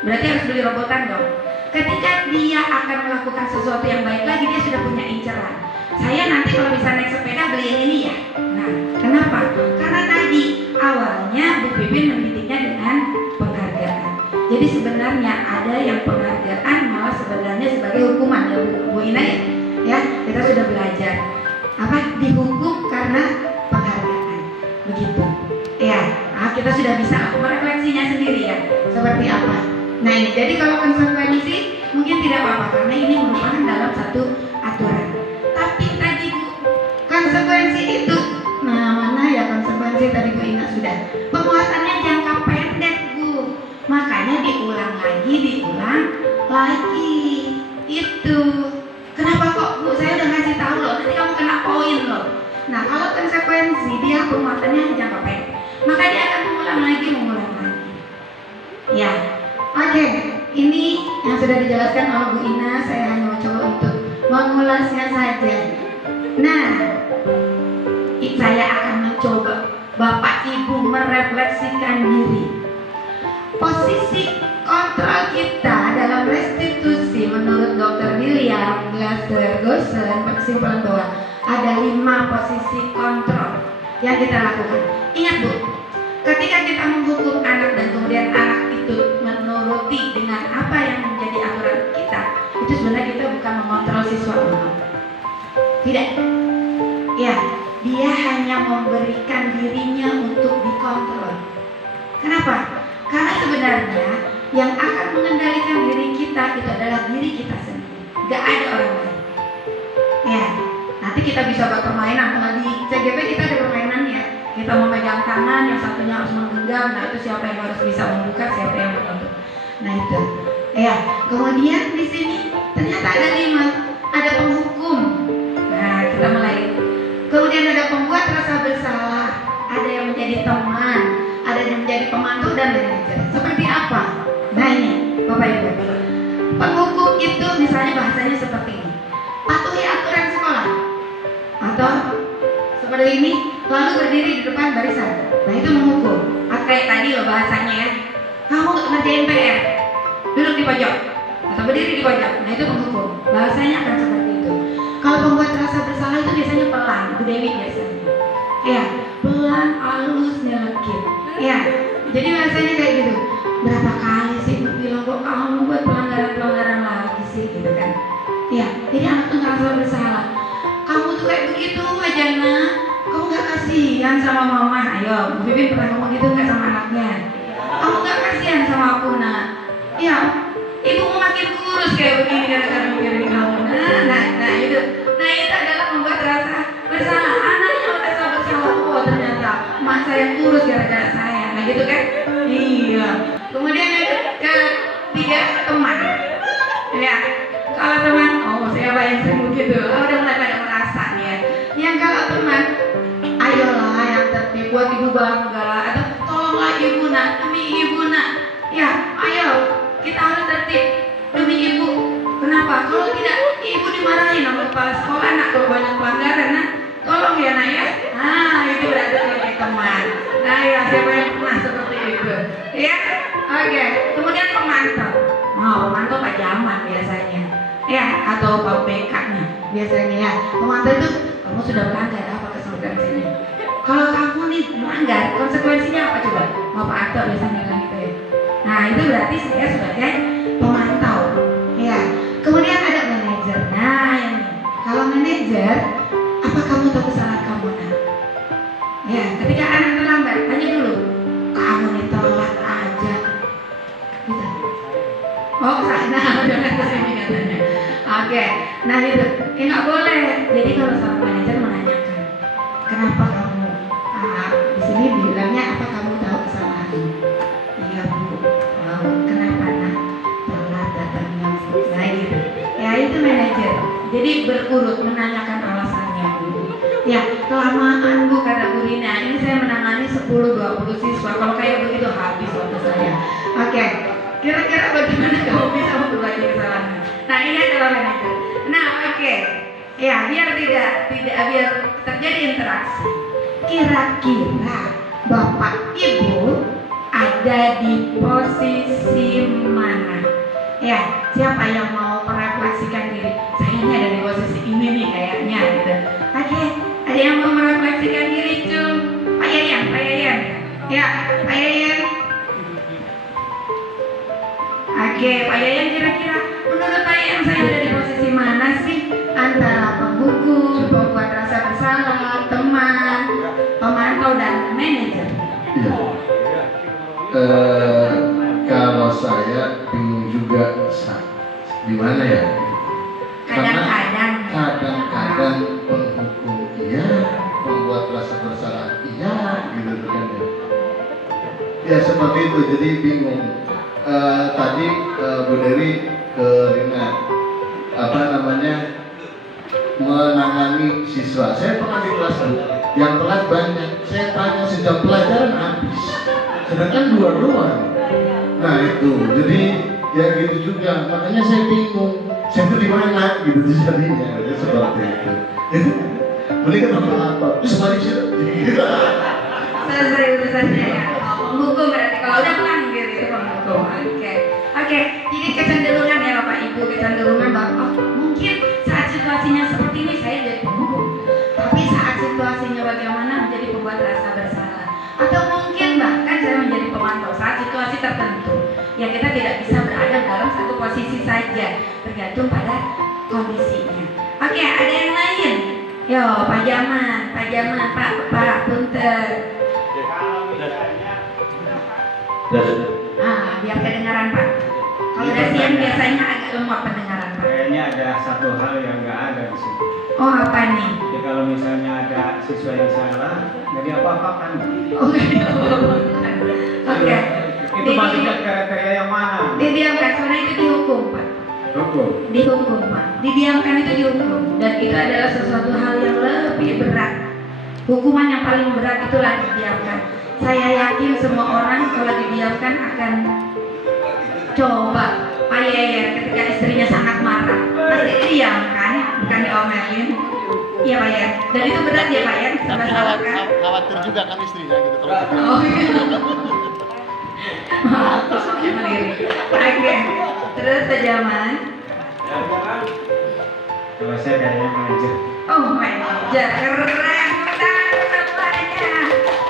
Berarti harus beli robotan dong. ketika dia akan melakukan sesuatu yang baik lagi, dia sudah punya inceran. Saya nanti kalau bisa naik sepeda beli yang ini ya. Nah, kenapa? Karena tadi awalnya Bu Pipin mendidiknya dengan penghargaan. Jadi sebenarnya ada yang penghargaan malah sebenarnya sebagai hukuman ya Bu Ina ya. Ya, kita sudah belajar apa dihukum karena penghargaan. Begitu. Ya, nah kita sudah bisa merefleksinya sendiri ya. Seperti apa? Nah ini, jadi kalau konsekuensi mungkin tidak apa-apa karena ini merupakan dalam satu aturan. Tapi tadi Bu, konsekuensi itu, nah mana ya konsekuensi tadi Bu Ina sudah. Penguatannya jangka pendek Bu, makanya diulang lagi. Itu. Kenapa kok Bu? Saya udah ngasih tahu loh, nanti kamu kena poin loh. Nah kalau konsekuensi dia penguatannya jangka pendek, maka dia akan mengulang lagi. Ya. Oke, ini yang sudah dijelaskan oleh Bu Ina, saya hanya mencoba untuk mengulasnya saja. Nah, saya akan mencoba Bapak Ibu merefleksikan diri. Posisi kontrol kita dalam restitusi menurut Dr. William Glasser-Gossen berkesimpulan bahwa ada 5 posisi kontrol yang kita lakukan. Ingat Bu, ketika kita menghukum anak dan kemudian anak itu menuruti dengan apa yang menjadi aturan kita, itu sebenarnya kita bukan mengontrol siswa. Tidak. Ya, dia hanya memberikan dirinya untuk dikontrol. Kenapa? Karena sebenarnya yang akan mengendalikan diri kita itu adalah diri kita sendiri. Gak ada orang lain. Ya, nanti kita bisa buat permainan. Kalau di CGP kita ada permainan ya. Kita memegang tangan, yang satunya harus menggenggam. Nah itu siapa yang harus bisa membuka, siapa yang menutup. Nah itu. Ya, kemudian di sini ternyata ada 5. Ada penghukum. Nah kita mulai. Kemudian ada pembuat rasa bersalah. Ada yang menjadi teman. Ada yang menjadi pemantau dan manajer. Seperti apa? Nah ini, Bapak Ibu. Penghukum itu misalnya bahasanya seperti ini. Patuhi aturan sekolah. Atau seperti ini. Lalu berdiri di depan barisan. Nah itu menghukum. Kayak tadi loh bahasanya ya. Kamu ngerjain PR, duduk di pojok atau berdiri di pojok. Nah itu menghukum. Bahasanya akan seperti itu. Kalau pembuat rasa bersalah itu biasanya pelan, Bu Dewi biasanya. Ya, pelan, halus, nyelekit. Ya, jadi bahasanya kayak gitu. Berapa kali sih Bu bilang kok kamu buat pelanggaran lagi sih, gitu kan? Ya, jadi anak tuh ngerasa bersalah. Kamu tuh kayak begitu aja nak. Kamu gak kasihan sama mama? Ayo, Bu Bibi pernah ngomong gitu gak sama anaknya? Kamu gak kasihan sama aku nak? Ya, ibumu makin kurus kayak begini gara-gara mikirin kamu. Nah itu adalah membuat rasa bersalah. Anaknya merasa bersalah. Oh ternyata mak saya kurus gara-gara saya. Nah gitu kan? Iya. Kemudian yang ketiga teman. Ya, kalau teman, oh siapa yang sering begitu? Oh, udah mulai pada merasa nih ya. Yang kalau teman, ayolah yang tertib buat ibu bangga, atau tolonglah ibu nak, demi ibu nak. Ya, ayo kita harus tertib demi ibu. Kenapa? Kalau tidak ibu dimarahin sama kepala sekolah nak kalau banyak pelanggaran nak. Tolong ya nak ya. Nah itu berarti sebagai teman. Nah ya siapa yang pernah seperti itu? Ya, oke. Kemudian pemantau. Oh, pemantau Pak Jaman biasanya. Ya, atau Pak BK-nya biasanya ya. Pemantau itu kamu sudah melanggar apa konsekuensinya? Kalau kamu nih melanggar, konsekuensinya apa coba? Bapak Ato biasanya bilang gitu ya. Nah itu berarti saya sebagai pemantau. Ya. Kemudian ada manajer. Nah ini, kalau manajer, apa kamu tahu kesalahan kamu nak? Ya, ketika anak terlambat, tanya dulu. Kamu nih telat aja. Gitu. Oh sana, jangan kesini katanya. Oke, nah itu, nggak boleh. Jadi kalau sama manajer menanyakan, kenapa kamu? Di sini bilangnya apa kamu tahu kesalahanmu? Iya Bu. Oh, kenapa nak? Telat datangnya Bu. Nah gitu. Ya itu manajer. Jadi berurut menanyakan alasannya Bu. Ya kelamaan Bu kata Bu Rina. Ini saya menangani 10-20 siswa. Kalau kayak begitu habis waktu saya. Oke. Kira-kira bagaimana kamu bisa memperbaiki kesalahan? Nah ini adalah manajer. Nah oke. Ya biar biar terjadi interaksi. Kira-kira Bapak Ibu ada di posisi mana? Ya, siapa yang mau merefleksikan diri? Saya ini ada di posisi ini nih kayaknya gitu. Oke, ada yang mau merefleksikan diri tuh? Pak Yayan, Pak Yayan. Ya, Pak Yayan. Oke, Pak Yayan kira-kira menurut Pak Yayan saya ada di posisi mana sih? Antara pembuku, pembuat rasa bersalah, teman, pemantau dan manajer. Iya. Kalau saya bingung juga di mana ya? Kadang-kadang. Kadang-kadang penghukum iya, membuat rasa bersalah iya, gitu kan ya. Ya seperti itu, jadi bingung. Tadi Bu Dewi ke Rina menangani siswa. Saya pernah di kelas yang telat banyak. Saya tanya sejam pelajaran habis, sedangkan dua doang. Nah itu, jadi ya gitu juga. Makanya saya bingung, saya itu di mana gitu jadinya. Ya, seperti itu. Boleh ketemu apa? Terus balik sih. Selesai urusannya ya. Penghukum berarti kalau udah pulang gitu itu penghukum. Oke. Jadi kecenderungan ya Bapak Ibu, kecenderungan bahwa mungkin saat situasinya seperti ini saya jadi penghukum. Tapi saat situasinya bagaimana menjadi pembuat rasa bersalah. Atau mungkin bahkan saya menjadi pemantau saat situasi tertentu yang kita tidak bisa berada dalam satu posisi saja, tergantung pada kondisinya. Oke, ada yang lain? Yo, Pak Jaman, Pak Punten. Biar kedengaran Pak. Kalau udah siang biasanya agak lemot pendengaran Pak. Kayaknya ada satu hal yang nggak ada di sini. Oh apa nih? Jadi kalau misalnya ada siswa yang salah, nggak diapa-apakan. Oh nggak diapa-apakan. Oke. Itu maksudnya kriteria yang mana? Didiamkan, soalnya itu dihukum Pak. Hukum. Dihukum Pak. Didiamkan itu dihukum. Dan itu adalah sesuatu hal yang lebih berat. Hukuman yang paling berat itulah didiamkan. Saya yakin semua orang kalau didiamkan akan coba. Pak Yayan ketika istrinya sangat marah pasti didiamkan, bukan diomelin. Iya Pak Yayan. Dan itu berat ya Pak Yayan. Serba salah kan? Khawatir juga kan istrinya gitu. Oh iya. Maaf, emang iri. Oke. Terus Jaman. Kalau saya kayaknya manajer. Oh manajer, keren. Tepuk-tepuknya.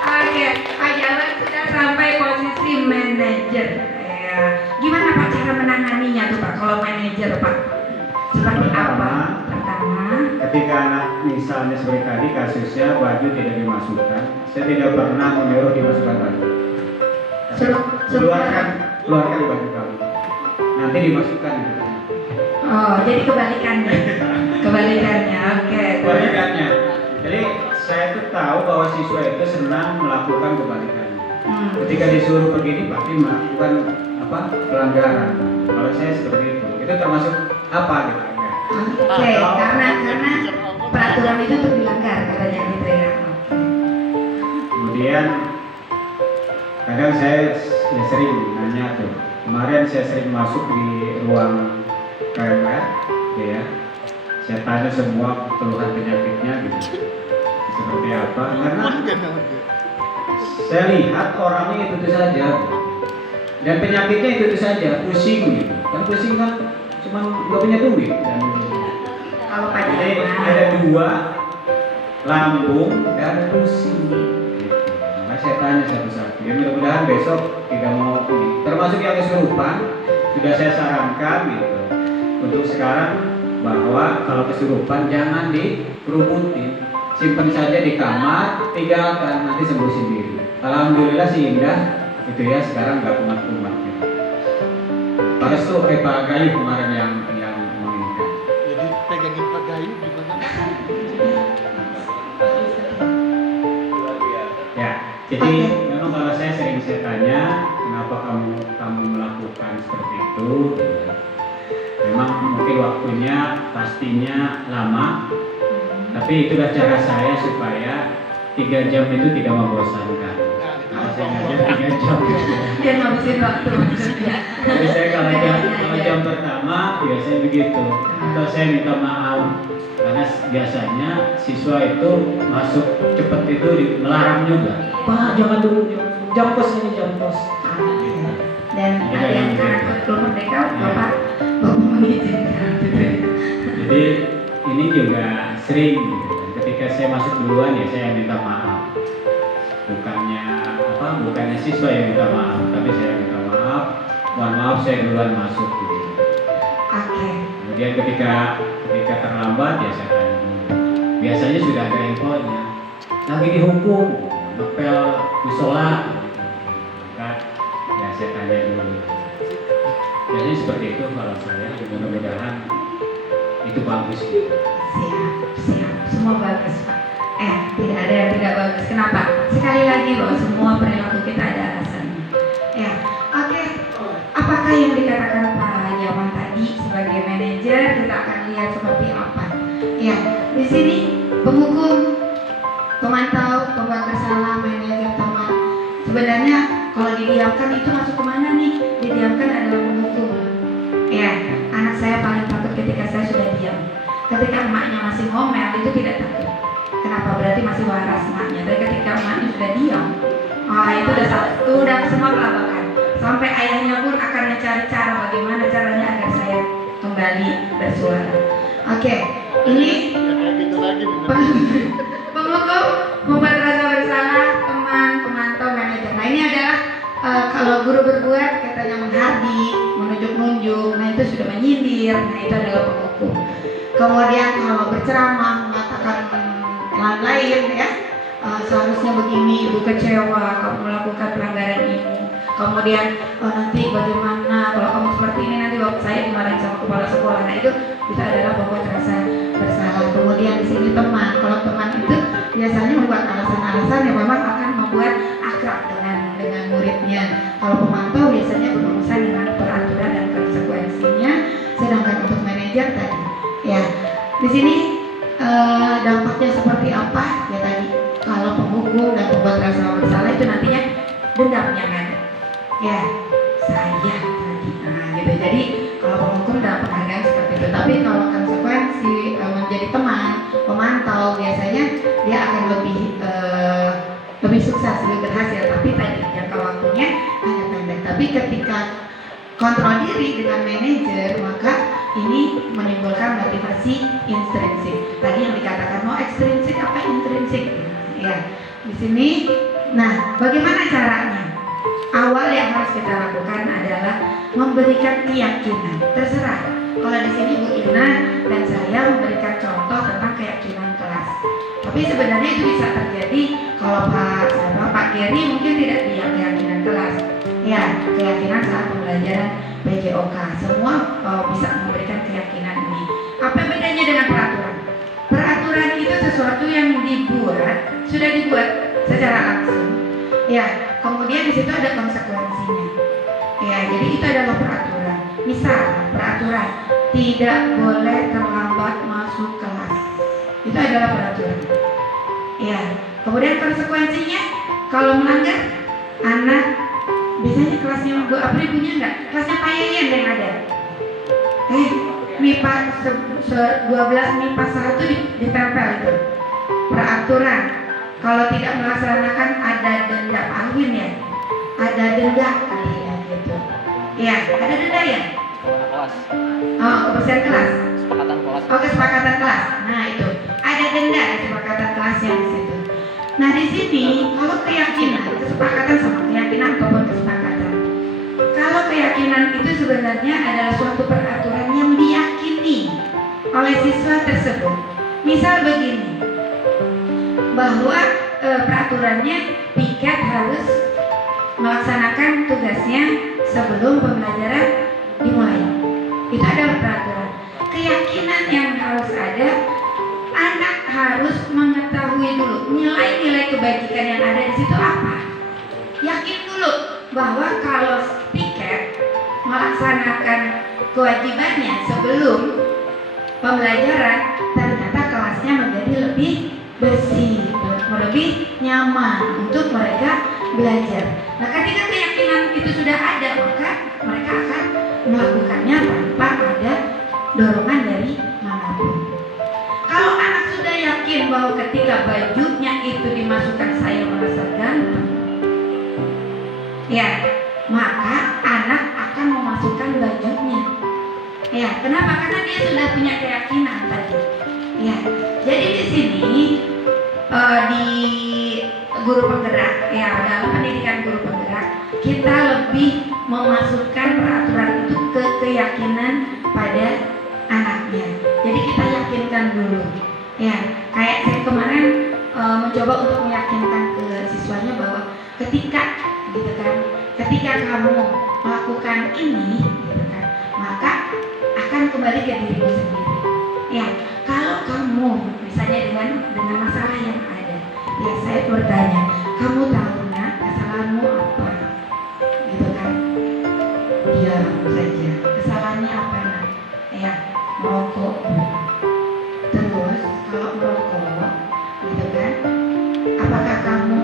Oke, Pak Jaman sudah sampai posisi manajer. Ya. Gimana Pak cara menanganinya tuh Pak kalau manajer Pak? Seperti apa? Pertama, Ketika anak misalnya seperti tadi kasusnya baju tidak dimasukkan, saya tidak pernah menyuruh dimasukkan baju. Keluarkan baju kamu. Nanti dimasukkan gitu. Oh, jadi kebalikannya. Kebalikannya. Oke. Kebalikannya. Jadi saya tuh tahu bahwa siswa itu senang melakukan kebalikannya. Ketika disuruh begini pasti melakukan pelanggaran. Kalau saya seperti itu termasuk apa gitu? Oke, karena peraturan itu tuh dilanggar katanya gitu ya. Kemudian kadang saya sering nanya tuh. Kemarin saya sering masuk di ruang KMR, ya. Saya tanya semua keluhan penyakitnya gitu. Seperti apa? Karena saya lihat orangnya itu saja. Dan penyakitnya itu saja, pusing gitu. Kan pusing kan cuma nggak punya duit. Dan Kalau Pak jadi Jaman, ada dua, lambung dan pusing. Gitu. Maka saya tanya satu-satu. Ya mudah-mudahan besok tidak mau ini. Termasuk yang kesurupan sudah saya sarankan gitu. Untuk sekarang bahwa kalau kesurupan jangan dikerubutin, simpan saja di kamar, tinggalkan nanti sembuh sendiri. Alhamdulillah sih indah. Itu ya sekarang nggak kumat-kumat ya. Pas tuh Pak Gayu kemarin yang meninggal. Jadi pegangin Pak Gayu gimana? Ya, jadi memang kalau saya sering tanya kenapa kamu melakukan seperti itu. Memang mungkin waktunya pastinya lama, tapi itulah cara saya supaya 3 jam itu tidak membosankan. Saya ngajar 3 jam. dia ngabisin waktu maksudnya. Jadi saya kalau jam pertama biasanya begitu. Atau saya minta maaf karena biasanya siswa itu masuk cepat itu melarang juga. Pak jangan dulu jam kos ini jam kos. Dan ada yang karena kurikulum merdeka Bapak Jadi ini juga sering gitu. Ketika saya masuk duluan ya saya minta maaf. Bukannya siswa yang minta maaf, tapi saya minta maaf. Mohon maaf saya duluan masuk gitu. Oke. Kemudian ketika terlambat ya saya tanya dulu. Biasanya sudah ada infonya. Lagi dihukum, ngepel musola. Kan? Ya saya tanya dulu. Biasanya seperti itu kalau saya. Mudah-mudahan itu bagus gitu. Siap. Semua bagus, Pak. Tidak ada yang tidak bagus. Kenapa? Sekali lagi bahwa semua perilaku kita ada alasannya. Ya, oke. Apakah yang dikatakan Pak Jaman tadi sebagai manajer kita akan lihat seperti apa? Ya, di sini penghukum, pemantau, pembuat bersalah, manajer, teman. Sebenarnya kalau didiamkan itu masuk kemana nih? Didiamkan adalah penghukum. Ya, anak saya paling takut ketika saya sudah diam. Ketika emaknya masih ngomel itu tidak takut. Kenapa? Berarti masih waras emaknya. Tapi ketika emaknya sudah diam, itu udah semua kelabakan. Sampai ayahnya pun akan mencari cara bagaimana caranya agar saya kembali bersuara. Oke, ini penghukum, membuat rasa bersalah, teman, pemantau, manajer. Nah ini adalah kalau guru berbuat katanya menghardik, menunjuk-nunjuk, nah itu sudah menyindir, nah itu adalah penghukum. Kemudian kalau berceramah mengatakan lain ya, seharusnya begini, ibu kecewa, kamu melakukan pelanggaran ini. Kemudian nanti bagaimana kalau kamu seperti ini, nanti waktu saya dimarahin sama kepala sekolah. Nah itu adalah membuat rasa bersalah. Kemudian di sini teman, kalau teman itu biasanya membuat alasan-alasan yang memang akan membuat akrab dengan muridnya. Kalau pemantau biasanya berurusan dengan peraturan dan konsekuensinya. Sedangkan untuk manajer tadi, ya di sini dampaknya seperti apa? Ya tadi kalau penghukum dan pembuat rasa bersalah itu nantinya dendam yang ada. Ya saya tadi, gitu. Jadi kalau penghukum dalam penghargaan seperti itu. Tapi kalau konsekuensi menjadi teman, pemantau biasanya dia akan lebih sukses, lebih berhasil. Tapi tadi jangka waktunya hanya pendek. Tapi ketika kontrol diri dengan manajer, maka ini menimbulkan motivasi intrinsik. Tadi yang dikatakan mau ekstrinsik apa intrinsik? Ya, di sini. Nah, bagaimana caranya? Awal yang harus kita lakukan adalah memberikan keyakinan. Terserah. Kalau di sini Bu Ina dan saya memberikan contoh tentang keyakinan kelas. Tapi sebenarnya itu bisa terjadi kalau Pak Geri mungkin tidak dia keyakinan kelas. Ya, keyakinan saat pembelajaran PJOK. Semua bisa memberikan keyakinan ini. Apa bedanya dengan peraturan? Peraturan itu sesuatu yang sudah dibuat secara langsung. Ya, kemudian di situ ada konsekuensinya. Ya, jadi itu adalah peraturan. Misal, peraturan tidak boleh terlambat masuk kelas. Itu adalah peraturan. Ya, kemudian konsekuensinya kalau melanggar, anak biasanya kelasnya Bu Apri punya enggak? Kelasnya Pak Yayan yang ada. MIPA 12 MIPA 1 ditempel itu. Peraturan. Kalau tidak melaksanakan ada denda Alwin ya. Ada denda kali ya gitu. Ya, ada denda ya? Kebersihan kelas. Kesepakatan kelas. Nah, itu. Ada denda kesepakatan kelasnya di situ. Nah, di sini kalau keyakinan, kesepakatan sama keyakinan ataupun kesepakatan. Kalau keyakinan itu sebenarnya adalah suatu peraturan yang diyakini oleh siswa tersebut. Misal begini, bahwa peraturannya piket harus melaksanakan tugasnya sebelum pembelajaran dimulai. Itu adalah peraturan. Keyakinan yang harus ada, anak harus mengetahui dulu nilai-nilai kebajikan yang ada di situ apa. Yakin dulu bahwa kalau piket melaksanakan kewajibannya sebelum pembelajaran, ternyata kelasnya menjadi lebih bersih, lebih nyaman untuk mereka belajar. Nah, ketika keyakinan itu sudah ada, maka mereka akan melakukannya tanpa ada dorongan dari manapun. Kalau anak sudah yakin bahwa ketika bajunya itu dimasukkan saya merasa ganteng, ya, maka anak akan memasukkan bajunya. Ya, kenapa? Karena dia sudah punya keyakinan tadi. Ya, jadi di sini di guru penggerak, ya dalam pendidikan guru penggerak kita lebih memasukkan peraturan itu ke keyakinan pada anaknya. Jadi kita yakinkan dulu. Ya, kayak saya kemarin mencoba untuk meyakinkan ke siswanya bahwa ketika gitu kan, ketika kamu melakukan ini gitu kan, maka akan kembali ke dirimu sendiri. Ya, kalau kamu misalnya dengan masalah yang ada, ya saya bertanya, kamu tahu nak kesalahanmu apa? Gitu kan? Diam saja. Kesalahannya apa nak? Ya, merokok. Terus kalau merokok, gitu kan? Apakah kamu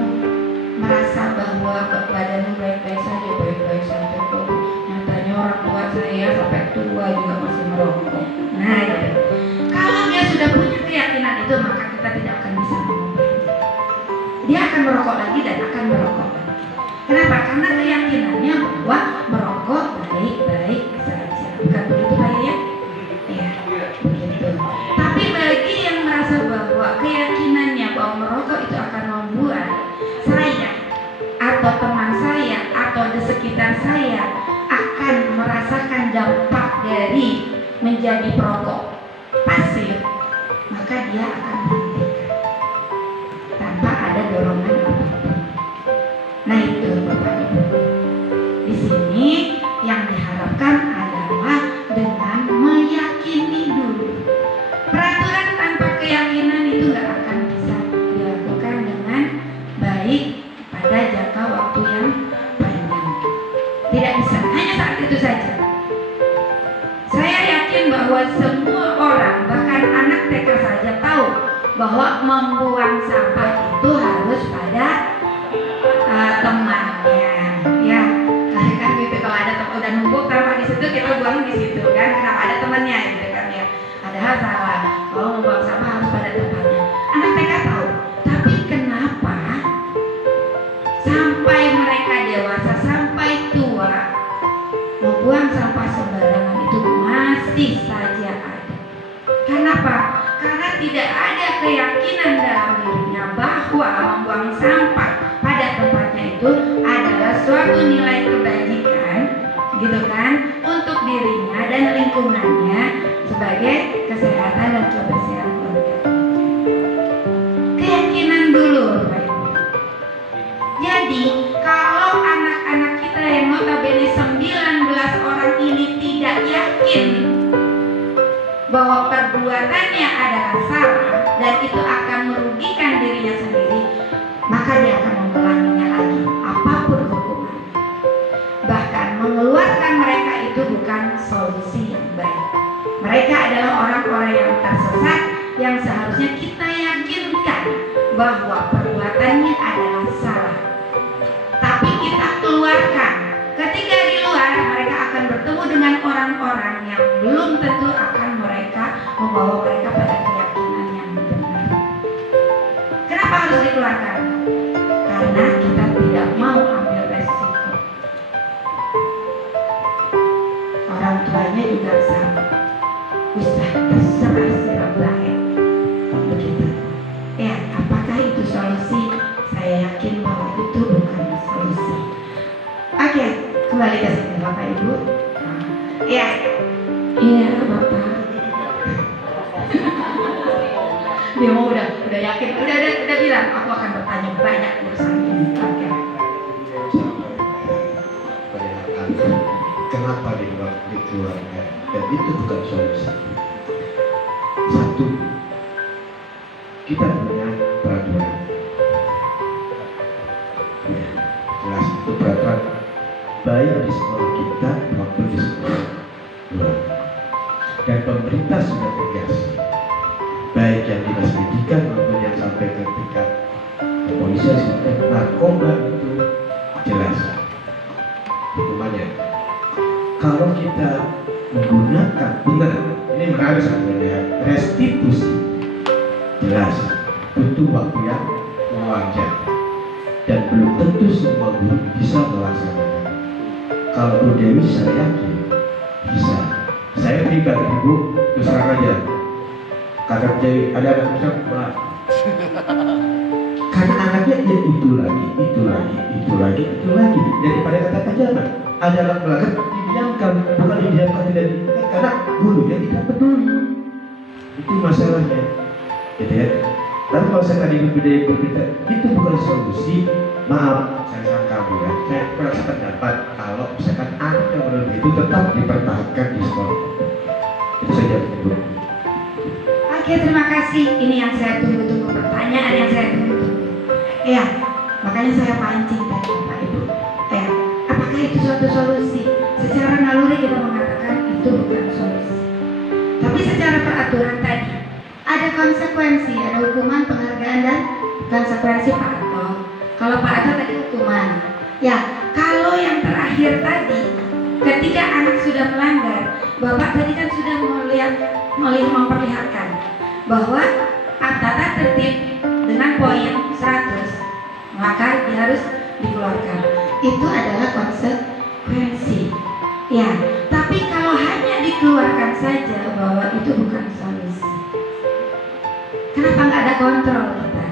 merasa bahwa badanmu baik-baik saja kok? Nyatanya orang tua saya sampai tua juga masih merokok. Nah, gitu. Kalau dia sudah punya keyakinan itu, maka kita tidak akan bisa mengubahnya. Dia akan merokok lagi dan akan merokok lagi. Kenapa? Karena keyakinannya bahwa merokok baik-baik saja. Bukan begitu Pak ya? Ya, begitu. Tapi bagi yang merasa bahwa keyakinannya bahwa merokok itu akan membuat saya atau teman saya atau di sekitar saya akan merasakan dampak dari menjadi perokok pasif, maka dia akan menghentikan tanpa ada dorongan apapun. Nah itu Bapak Ibu. Di sini yang diharapkan adalah dengan meyakini dulu. Peraturan tanpa keyakinan itu nggak akan bisa dilakukan dengan baik pada jangka waktu yang panjang. Tidak bisa, hanya saat itu saja. Saya yakin bahwa semua orang, bahkan anak TK saja tahu bahwa membuang sampah itu harus pada temannya, ya. Kan gitu, kalau ada teman udah numpuk sampah di situ kita buang di situ kan, kenapa ada temannya gitu kan ya. Padahal salah, kalau membuang sampah harus pada tempatnya. Anak TK tahu, tapi kenapa sampai mereka dewasa, sampai tua membuang sampah sembarangan itu masih saja ada. Kenapa? Karena tidak ada keyakinan dalam dirinya bahwa membuang sampah pada tempatnya itu adalah suatu nilai kebajikan, gitu kan, untuk dirinya dan lingkungannya sebagai kesehatan dan kebersihan keluarga. Keyakinan dulu, Bapak Ibu. Jadi kalau anak-anak kita yang notabene 19 orang ini tidak yakin bahwa perbuatannya adalah salah dan itu akan merugikan dirinya sendiri, maka dia akan mengulanginya lagi apapun hukumannya. Bahkan mengeluarkan mereka itu bukan solusi yang baik. Mereka adalah orang-orang yang tersesat yang seharusnya kita yakinkan bahwa perbuatannya adalah salah. Tapi kita keluarkan. Ketika di luar mereka akan bertemu dengan orang-orang yang belum tentu akan mereka membawa mereka pada keyakinan yang benar. Kenapa harus dikeluarkan? Karena kita tidak mau ambil resiko. Orang tuanya juga sama. Ustaz terserah siram lahir. Begitu. Ya, apakah itu solusi? Saya yakin bahwa itu bukan solusi. Oke, kembali ke sini Bapak Ibu. Ya, iya Bapak. Dia mau udah yakin, udah bilang aku akan bertanya banyak urusan ini. Oke. Kenapa dikeluarkan? Dan itu bukan solusi. Satu, kita punya peraturan. Ya, jelas itu peraturan baik di sekolah kita maupun di sekolah luar. Dan pemerintah sudah tegas, baik yang dinas pendidikan maupun yang sampai ke tingkat kepolisian, sudah narkoba itu jelas hukumannya. Kalau kita menggunakan benar, ini menarik sebenarnya, restitusi jelas butuh waktu yang memanjang dan belum tentu semua guru bisa melaksanakan. Kalau Bu Dewi saya yakin bisa. Saya terlibat ibu, terus terang aja. Kata jadi ada anak besar, karena anaknya ya itu lagi, daripada katakan jangan. Ada anak melanggar didiamkan, bukan didiamkan tidak didiamkan, karena gurunya tidak peduli. Itu masalahnya, gitu ya. Tapi kalau saya tadi berbicara, itu bukan solusi. Maaf, saya sangka bukan. Saya merasa pendapat kalau misalkan anak yang menurut itu tetap dipertahankan di sekolah. Itu saja, Bu. Oke, terima kasih. Ini yang saya tunggu-tunggu, pertanyaan yang saya tunggu-tunggu. Ya, makanya saya pancing tadi Bapak Ibu. Ya, apakah itu suatu solusi? Secara naluri kita mengatakan itu bukan solusi. Tapi secara peraturan tadi ada konsekuensi, ada hukuman, penghargaan dan konsekuensi Pak Ato. Kalau Pak Ato tadi hukuman. Ya, kalau yang terakhir tadi, ketika anak sudah melanggar, Bapak tadi kan sudah memperlihatkan bahwa tata tertib dengan poin 100, maka dia harus dikeluarkan. Itu adalah konsekuensi. Ya, tapi kalau hanya dikeluarkan saja bahwa itu bukan solusi. Kenapa nggak ada kontrol kita?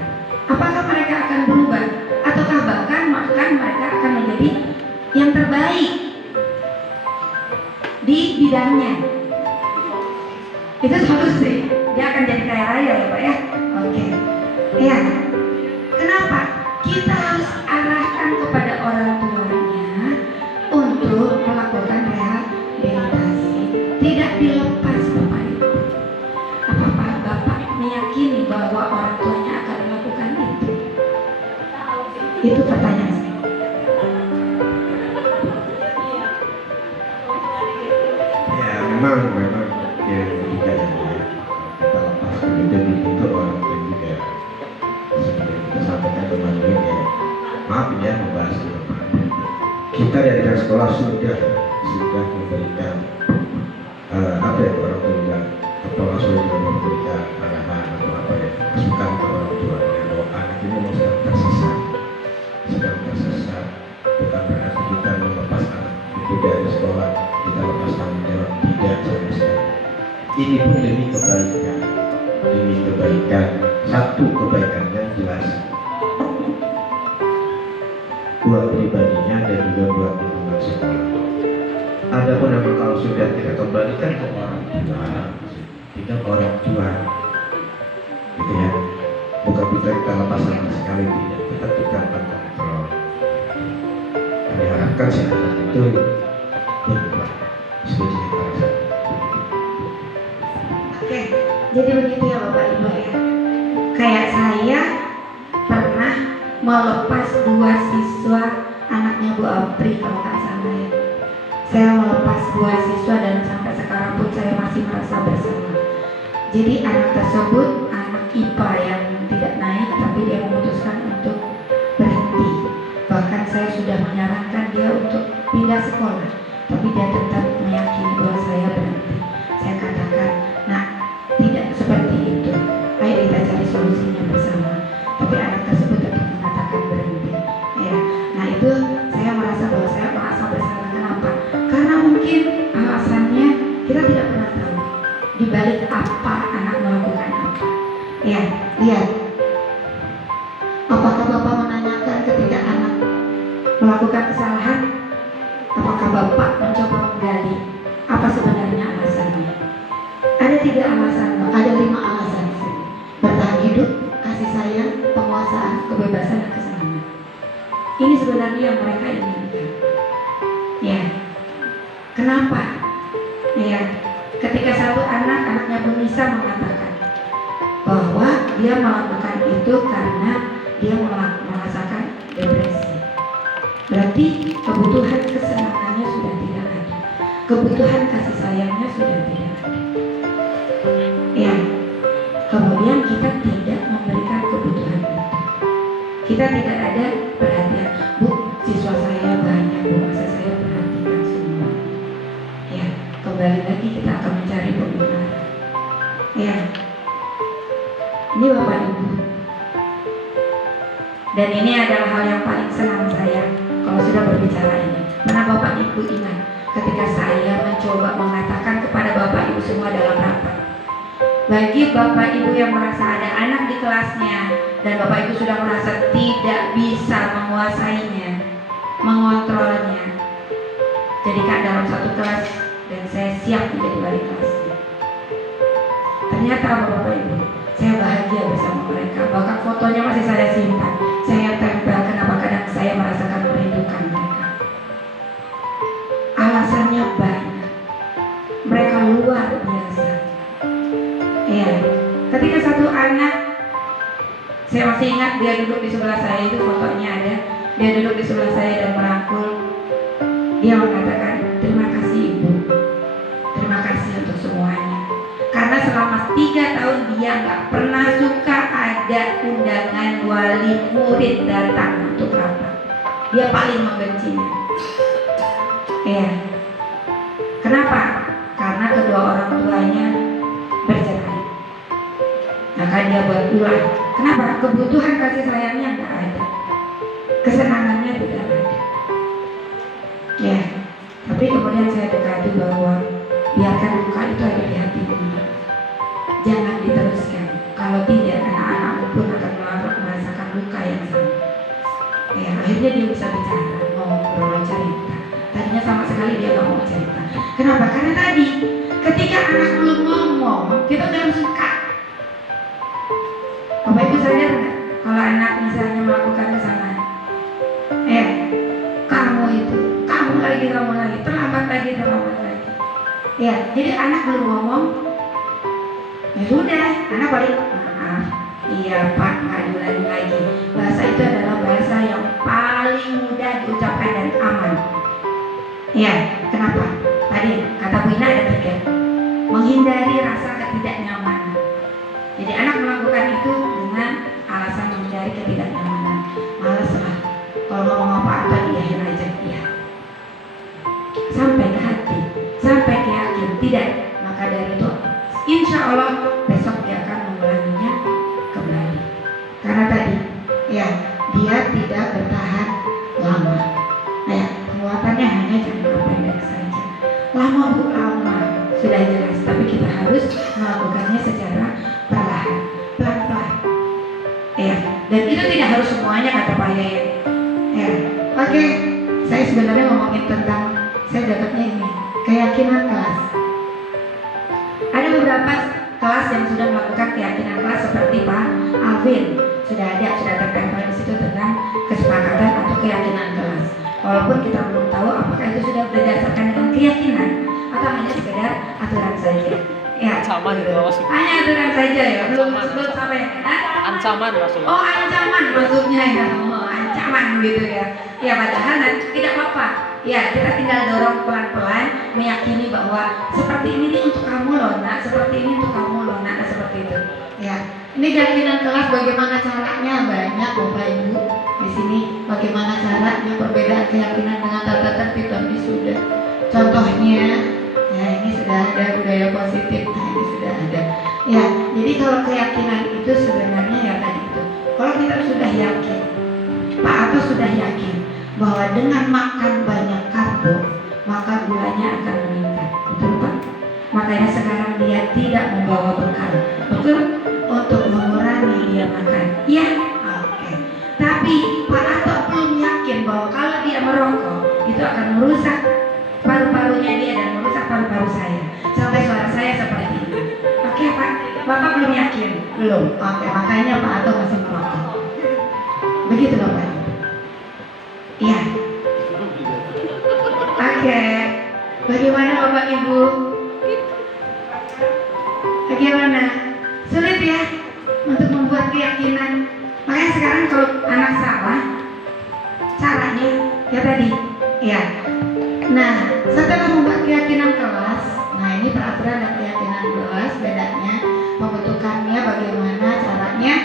Apakah mereka akan berubah? Ataukah bahkan mereka akan menjadi yang terbaik di bidangnya? Itu solusi. Dia akan jadi kaya raya ya Pak ya. Oke. Ya. Kenapa? Kita harus arahkan kepada orang tuanya untuk melakukan rehabilitasi. Tidak dilepas Bapak Ibu. Apakah Bapak meyakini bahwa orang tuanya akan melakukan itu? Itu pertanyaan saya. Ya memang ya juga ya, kita lepas jadi itu orang tua juga seperti yang kita sampaikan kemarin ya, maaf ya membahas itu. Kita dari pihak sekolah sudah memberikan apa ya orang tua juga kepala sudah memberikan arahan atau apa ya masukan ke orang tua ya, bahwa anak ini sedang tersesat, bukan berarti kita melepas anak itu dari sekolah, kita lepas tanggung jawab, tidak sama sekali. Ini pun demi kebaikan, satu kebaikannya jelas buat pribadinya dan juga buat lingkungan sekolah. Adapun memang kalau sudah kita kembalikan ke orang tua, tidak ke orang tua, gitu ya, bukan kita lepas sama sekali, tidak, tetap kita kontrol. Kami harapkan si anak itu berubah sesuai dengan saya. Oke, jadi begitu ya Bapak Ibu ya. Kayak saya pernah melepas 2 siswa anaknya Bu Apri kalau nggak salah ya. Saya melepas 2 siswa dan sampai sekarang pun saya masih merasa bersalah. Jadi anak tersebut anak IPA yang tidak naik, tapi dia memutuskan untuk berhenti. Bahkan saya sudah menyarankan dia untuk pindah sekolah, tapi dia tetap meyakini bahwa saya berhenti. Saya katakan, nah tidak seperti itu. Ayo kita cari solusinya bersama. Tapi anak tersebut tetap mengatakan berhenti. Ya, nah itu saya merasa bahwa saya merasa bersalah. Kenapa? Karena mungkin alasannya kita tidak pernah tahu di balik apa anak melakukan apa. Ya, lihat. Apakah Bapak menanyakan ketika anak melakukan kesalahan? Apakah Bapak mencoba menggali apa sebenarnya alasannya? Ada 3 alasan, ada 5 alasan. Bertahan hidup, kasih sayang, penguasaan, kebebasan, dan kesenangan. Ini sebenarnya yang mereka inginkan. Ya, kenapa? Ya, ketika satu anaknya pun bisa mengatakan bahwa dia melakukan itu karena dia merasakan depresi. Berarti kebutuhan kesenangannya sudah tidak ada, kebutuhan kasih sayangnya sudah tidak ada. Ya, kemudian kita tidak memberikan kebutuhan itu. Kita tidak ada perhatian. Bu, siswa saya banyak, Bu, masa saya perhatikan semua. Ya, kembali lagi kita akan mencari pembenaran. Ya, ini Bapak Ibu. Dan ini adalah hal yang paling senang saya kalau sudah berbicara ini. Karena Bapak Ibu ingat ketika saya mencoba mengatakan kepada Bapak Ibu Bagi Bapak Ibu yang merasa ada anak di kelasnya dan Bapak Ibu sudah merasa tidak bisa menguasainya, mengontrolnya, jadikan dalam satu kelas dan saya siap menjadi wali kelasnya. Ternyata Bapak Ibu, saya bahagia bersama mereka. Bahkan fotonya masih saya simpan. Saya tempel. Kenapa? Kadang saya merasakan merindukan mereka. Alasannya banyak. Mereka luar biasa. Ya, ketika satu anak, saya masih ingat dia duduk di sebelah saya, itu fotonya ada. Dia duduk di sebelah saya dan merangkul. Dia mengatakan, terima kasih Ibu, terima kasih untuk semuanya. Karena selama 3 tahun dia nggak pernah suka ada undangan wali murid datang untuk rapat. Dia paling membencinya. Ya, kenapa? Karena kedua orang tuanya bercerai. Maka dia buat ulah. Kenapa? Kebutuhan kasih sayangnya nggak ada, kesenangannya tidak ada. Ya, tapi kemudian saya dekati bahwa biarkan luka itu ada di hatimu. Jangan diteruskan. Kalau tidak, anak-anakmu pun akan merasakan luka yang sama. Ya, akhirnya dia bisa bicara, ngobrol, cerita. Tadinya sama sekali dia nggak mau cerita. Kenapa? Karena tadi ketika anak belum ngomong, kita udah langsung cut. Bapak Ibu sadar nggak? Kalau anak misalnya melakukan kesalahan, kamu lagi, terlambat lagi. Ya, jadi anak belum ngomong, ya sudah, anak balik, maaf, iya Pak, ngadu lagi. Bahasa itu adalah bahasa yang paling mudah diucapkan dan aman. Ya, kenapa? Tadi kata Bu Ina ada 3, menghindari rasa ketidaknyamanan. Jadi anak melakukan itu dengan alasan menghindari ketidaknyamanan. Males lah, kalau ngomong apa-apa diahin aja, iya. Sampai ke hati, sampai ke yakin, tidak. Maka dari itu, insya Allah besok dia akan mengulanginya kembali. Karena tadi, ya, dia tidak bertahan lama. Ya, penguatannya hanya jangka pendek saja. Lama Bu, lama, sudah jelas. Tapi kita harus melakukannya secara perlahan, pelan-pelan. Ya, dan itu tidak harus semuanya kata Pak Yaya. Ya, oke. Saya sebenarnya ngomongin tentang, saya dapatnya ini, keyakinan kelas. Ada beberapa kelas yang sudah melakukan keyakinan kelas seperti Pak Alvin. Sudah tertempel di situ tentang kesepakatan atau keyakinan kelas. Walaupun kita belum tahu apakah itu sudah berdasarkan dengan keyakinan atau hanya sekedar aturan saja. Ya, Ancaman gitu. itu maksudnya. Hanya aturan saja ya, belum sampai ya. Ancaman maksudnya. Oh, ancaman maksudnya ya. Oh, ancaman gitu ya. Ya, padahal tidak apa-apa. Ya, kita tinggal dorong pelan-pelan, meyakini bahwa seperti ini nih untuk kamu loh nak, seperti ini untuk kamu loh nak, seperti itu. Ya, ini keyakinan kelas bagaimana caranya banyak Bapak Ibu di sini. Bagaimana caranya perbedaan keyakinan dengan tata tertib dan wisuda. Contohnya, ya ini sudah ada budaya positif. Nah, ini sudah ada. Ya, jadi kalau keyakinan itu sebenarnya ya tadi itu. Kalau kita sudah yakin, Pak Ato sudah yakin bahwa dengan makan banyak karbo maka gulanya akan meningkat, betul Pak? Makanya sekarang dia tidak membawa bekal, betul? Untuk mengurangi dia makan, ya? Oke. Tapi Pak Ato belum yakin bahwa kalau dia merokok itu akan merusak paru-parunya dia dan merusak paru-paru saya sampai suara saya seperti ini. Oke Pak, Bapak belum yakin? Belum. Oke, makanya Pak Ato masih merokok. Begitu Bapak. Iya. Oke. Bagaimana Bapak Ibu? Bagaimana? Sulit ya untuk membuat keyakinan. Makanya sekarang kalau anak salah, caranya ya tadi, ya. Nah, setelah membuat keyakinan kelas, nah ini peraturan dan keyakinan kelas bedanya, pembentukannya bagaimana caranya,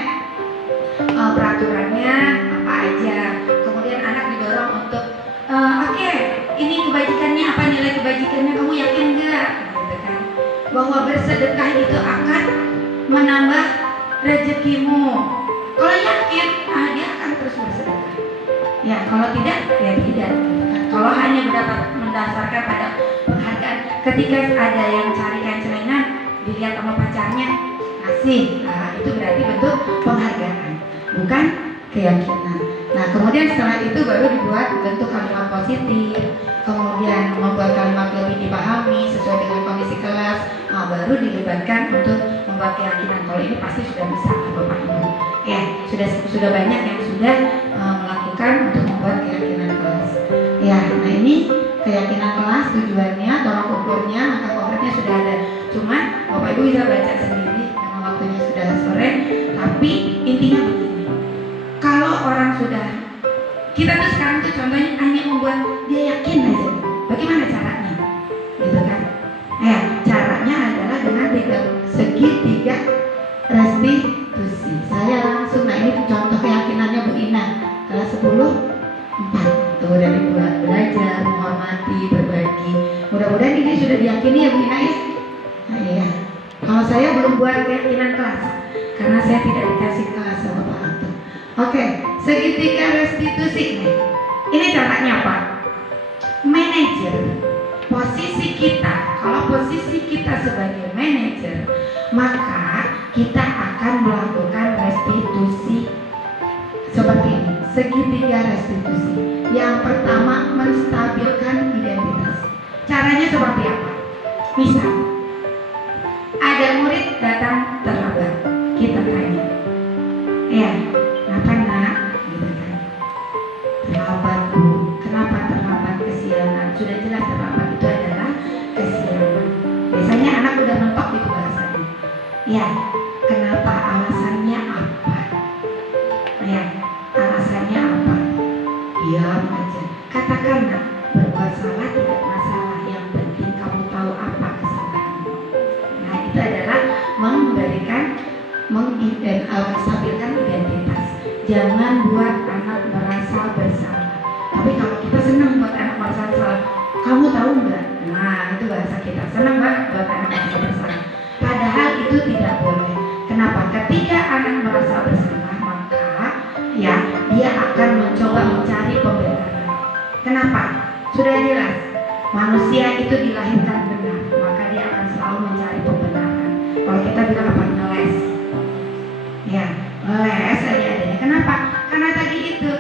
peraturannya apa aja. Kemudian anak didorong untuk oke, ini kebajikannya apa, nilai kebajikannya kamu yakin nggak? Gitu kan? Bahwa bersedekah itu akan menambah rezekimu. Kalau yakin, dia akan terus bersedekah. Ya, kalau tidak, ya tidak. Gitu kan? Kalau hanya mendasarkan pada penghargaan, ketika ada yang cari kain celengan, dilihat sama pacarnya, restitusi. Nah, itu berarti bentuk penghargaan, bukan keyakinan. Nah, kemudian setelah itu baru dibuat bentuk kalimat positif, kemudian membuat kalimat lebih dipahami sesuai dengan kondisi kelas. Nah, baru dilibatkan untuk membuat keyakinan. Kalau ini pasti sudah bisa, Bapak Ibu. Ya, sudah banyak yang sudah melakukan untuk membuat keyakinan kelas. Ya, nah ini keyakinan kelas tujuannya, tolak ukurnya, angka konkretnya sudah ada. Cuma Bapak Ibu bisa baca sendiri karena waktunya sudah sore. Tapi intinya begini, kalau orang sudah, kita tuh sekarang tuh contohnya hanya membuat dia yakin aja. Bagaimana caranya? Gitu kan? Caranya adalah dengan segitiga restitusi. Saya langsung, nah ini contoh keyakinannya Bu Ina kelas 10 4. Tuh udah dibuat, belajar, menghormati, berbagi. Mudah-mudahan ini sudah diyakini ya Bu Ina ya. Nah, iya. Kalau saya belum buat keyakinan kelas karena saya tidak dikasih kelas sama Pak Anto. Oke, segitiga restitusi nih. Ini caranya apa? Manajer. Posisi kita, kalau posisi kita sebagai manajer, maka kita akan melakukan restitusi seperti ini, segitiga restitusi. Yang pertama, menstabilkan identitas. Caranya seperti apa? Misal, ada murid datang terlambat, kita tanya, kenapa nak? Gitu kan. Terlambat Bu, kenapa terlambat? Kesiangan. Sudah jelas terlambat itu adalah kesiangan. Biasanya anak udah mentok itu bahasanya. Ya, kenapa? Alasannya apa? Ya, alasannya apa? Diam aja. Katakan nak, berbuat salah tidak masalah. Yang penting kamu tahu apa kesalahanmu. Nah, itu adalah menstabilkan identitas. Jangan buat anak merasa bersalah. Tapi kalau kita senang buat anak merasa bersalah, kamu tahu nggak? Nah, itu bahasa kita. Senang banget buat anak merasa bersalah. Padahal itu tidak boleh. Kenapa? Ketika anak merasa bersalah, maka ya dia akan mencoba mencari pembenaran. Kenapa? Sudah jelas. Manusia itu dilahirkan benar, maka dia akan selalu mencari pembenaran. Kalau kita bilang apa? Ngeles. Ya, ngeles aja adanya. Kenapa? Karena tadi itu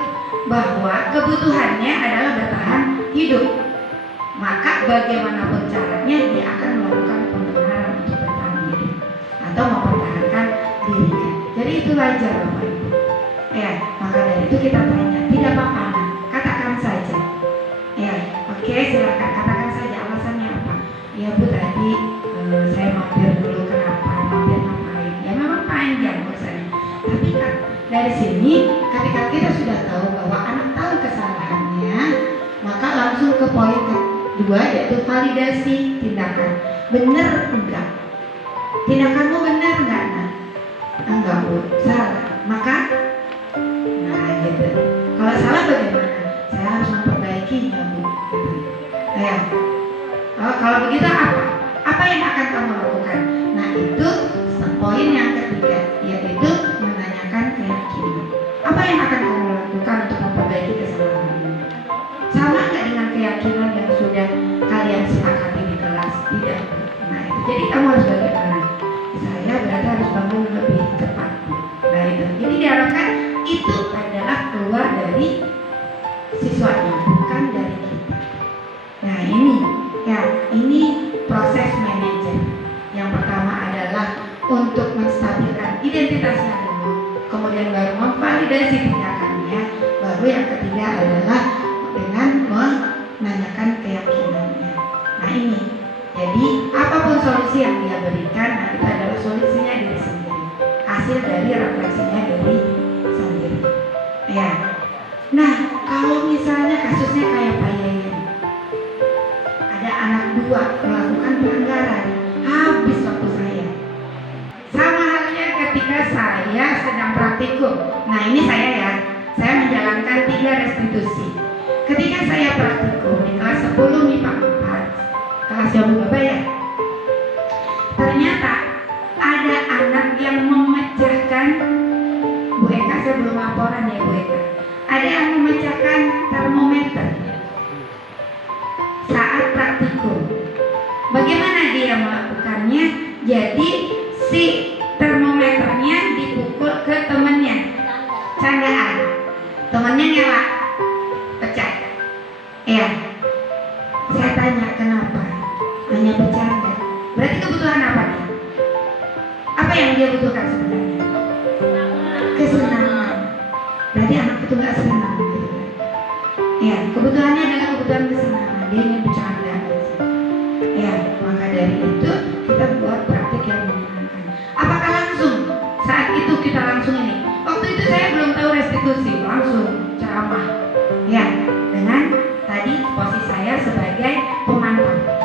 bahwa kebutuhannya adalah bertahan hidup. Maka bagaimanapun caranya dia akan melakukan pembenaran untuk bertahan hidup atau mempertahankan dirinya. Jadi itu wajar Bapak Ibu. Maka dari itu kita tanya, tidak apa-apa nak, katakan saja. Oke, silakan katakan saja alasannya apa. Ya Bu, tadi saya mampir dulu. Kenapa? Mampir ngapain? Ya memang panjang urusannya. Tapi kan dari sini ketika kita sudah tahu bahwa anak tahu kesalahannya, maka langsung ke poin kedua, yaitu validasi tindakan. Benar enggak? Tindakanmu benar enggak nak? Enggak Bu, salah. Maka nah gitu. Kalau salah bagaimana? Saya harus memperbaikinya Bu. Kalau begitu apa? Apa yang akan kamu lakukan? Nah itu poin yang ketiga, yaitu menanyakan keyakinan. Apa yang akan kamu lakukan untuk memperbaiki kesalahanmu? Sama nggak dengan keyakinan yang sudah kalian sepakati di kelas? Tidak. Nah itu. Jadi kamu harus bagaimana? Saya berarti harus bangun lebih cepat. Nah itu. Jadi diharapkan itu adalah keluar dari siswanya, bukan dari kita. Nah ini proses manajer. Yang pertama adalah untuk menstabilkan identitasnya dulu, kemudian baru memvalidasi tindakannya, baru yang ketiga adalah dengan menanyakan keyakinannya. Nah ini, jadi apapun solusi yang dia berikan, nah itu adalah solusinya diri sendiri, hasil dari refleksinya diri sendiri. Nah kalau misalnya kasusnya kayak Pak Yayan, ada anak 2 melakukan pelanggaran, habis waktu saya. Sama halnya ketika saya sedang praktikum. Nah ini saya menjalankan 3 restitusi. Ketika saya praktikum di kelas 10 MIPA 4, kelasnya Bu Baba ya, ternyata ada anak yang memecahkan, Bu Eka, saya belum laporan ya Bu Eka, ada yang memecahkan termometer saat praktikum. Bagaimana dia melakukannya? Jadi si termometer Berarti kebutuhan apa dia? Apa yang dia butuhkan sebenarnya? Kesenangan. Berarti anak itu nggak senang gitu kan? Ya, kebutuhannya adalah kebutuhan kesenangan. Dia ingin bercanda. Ya, maka dari itu kita buat praktik yang menyenangkan. Apakah langsung saat itu kita langsung ini? Waktu itu saya belum tahu restitusi, langsung ceramah. Ya, dengan tadi posisi saya sebagai pemantau.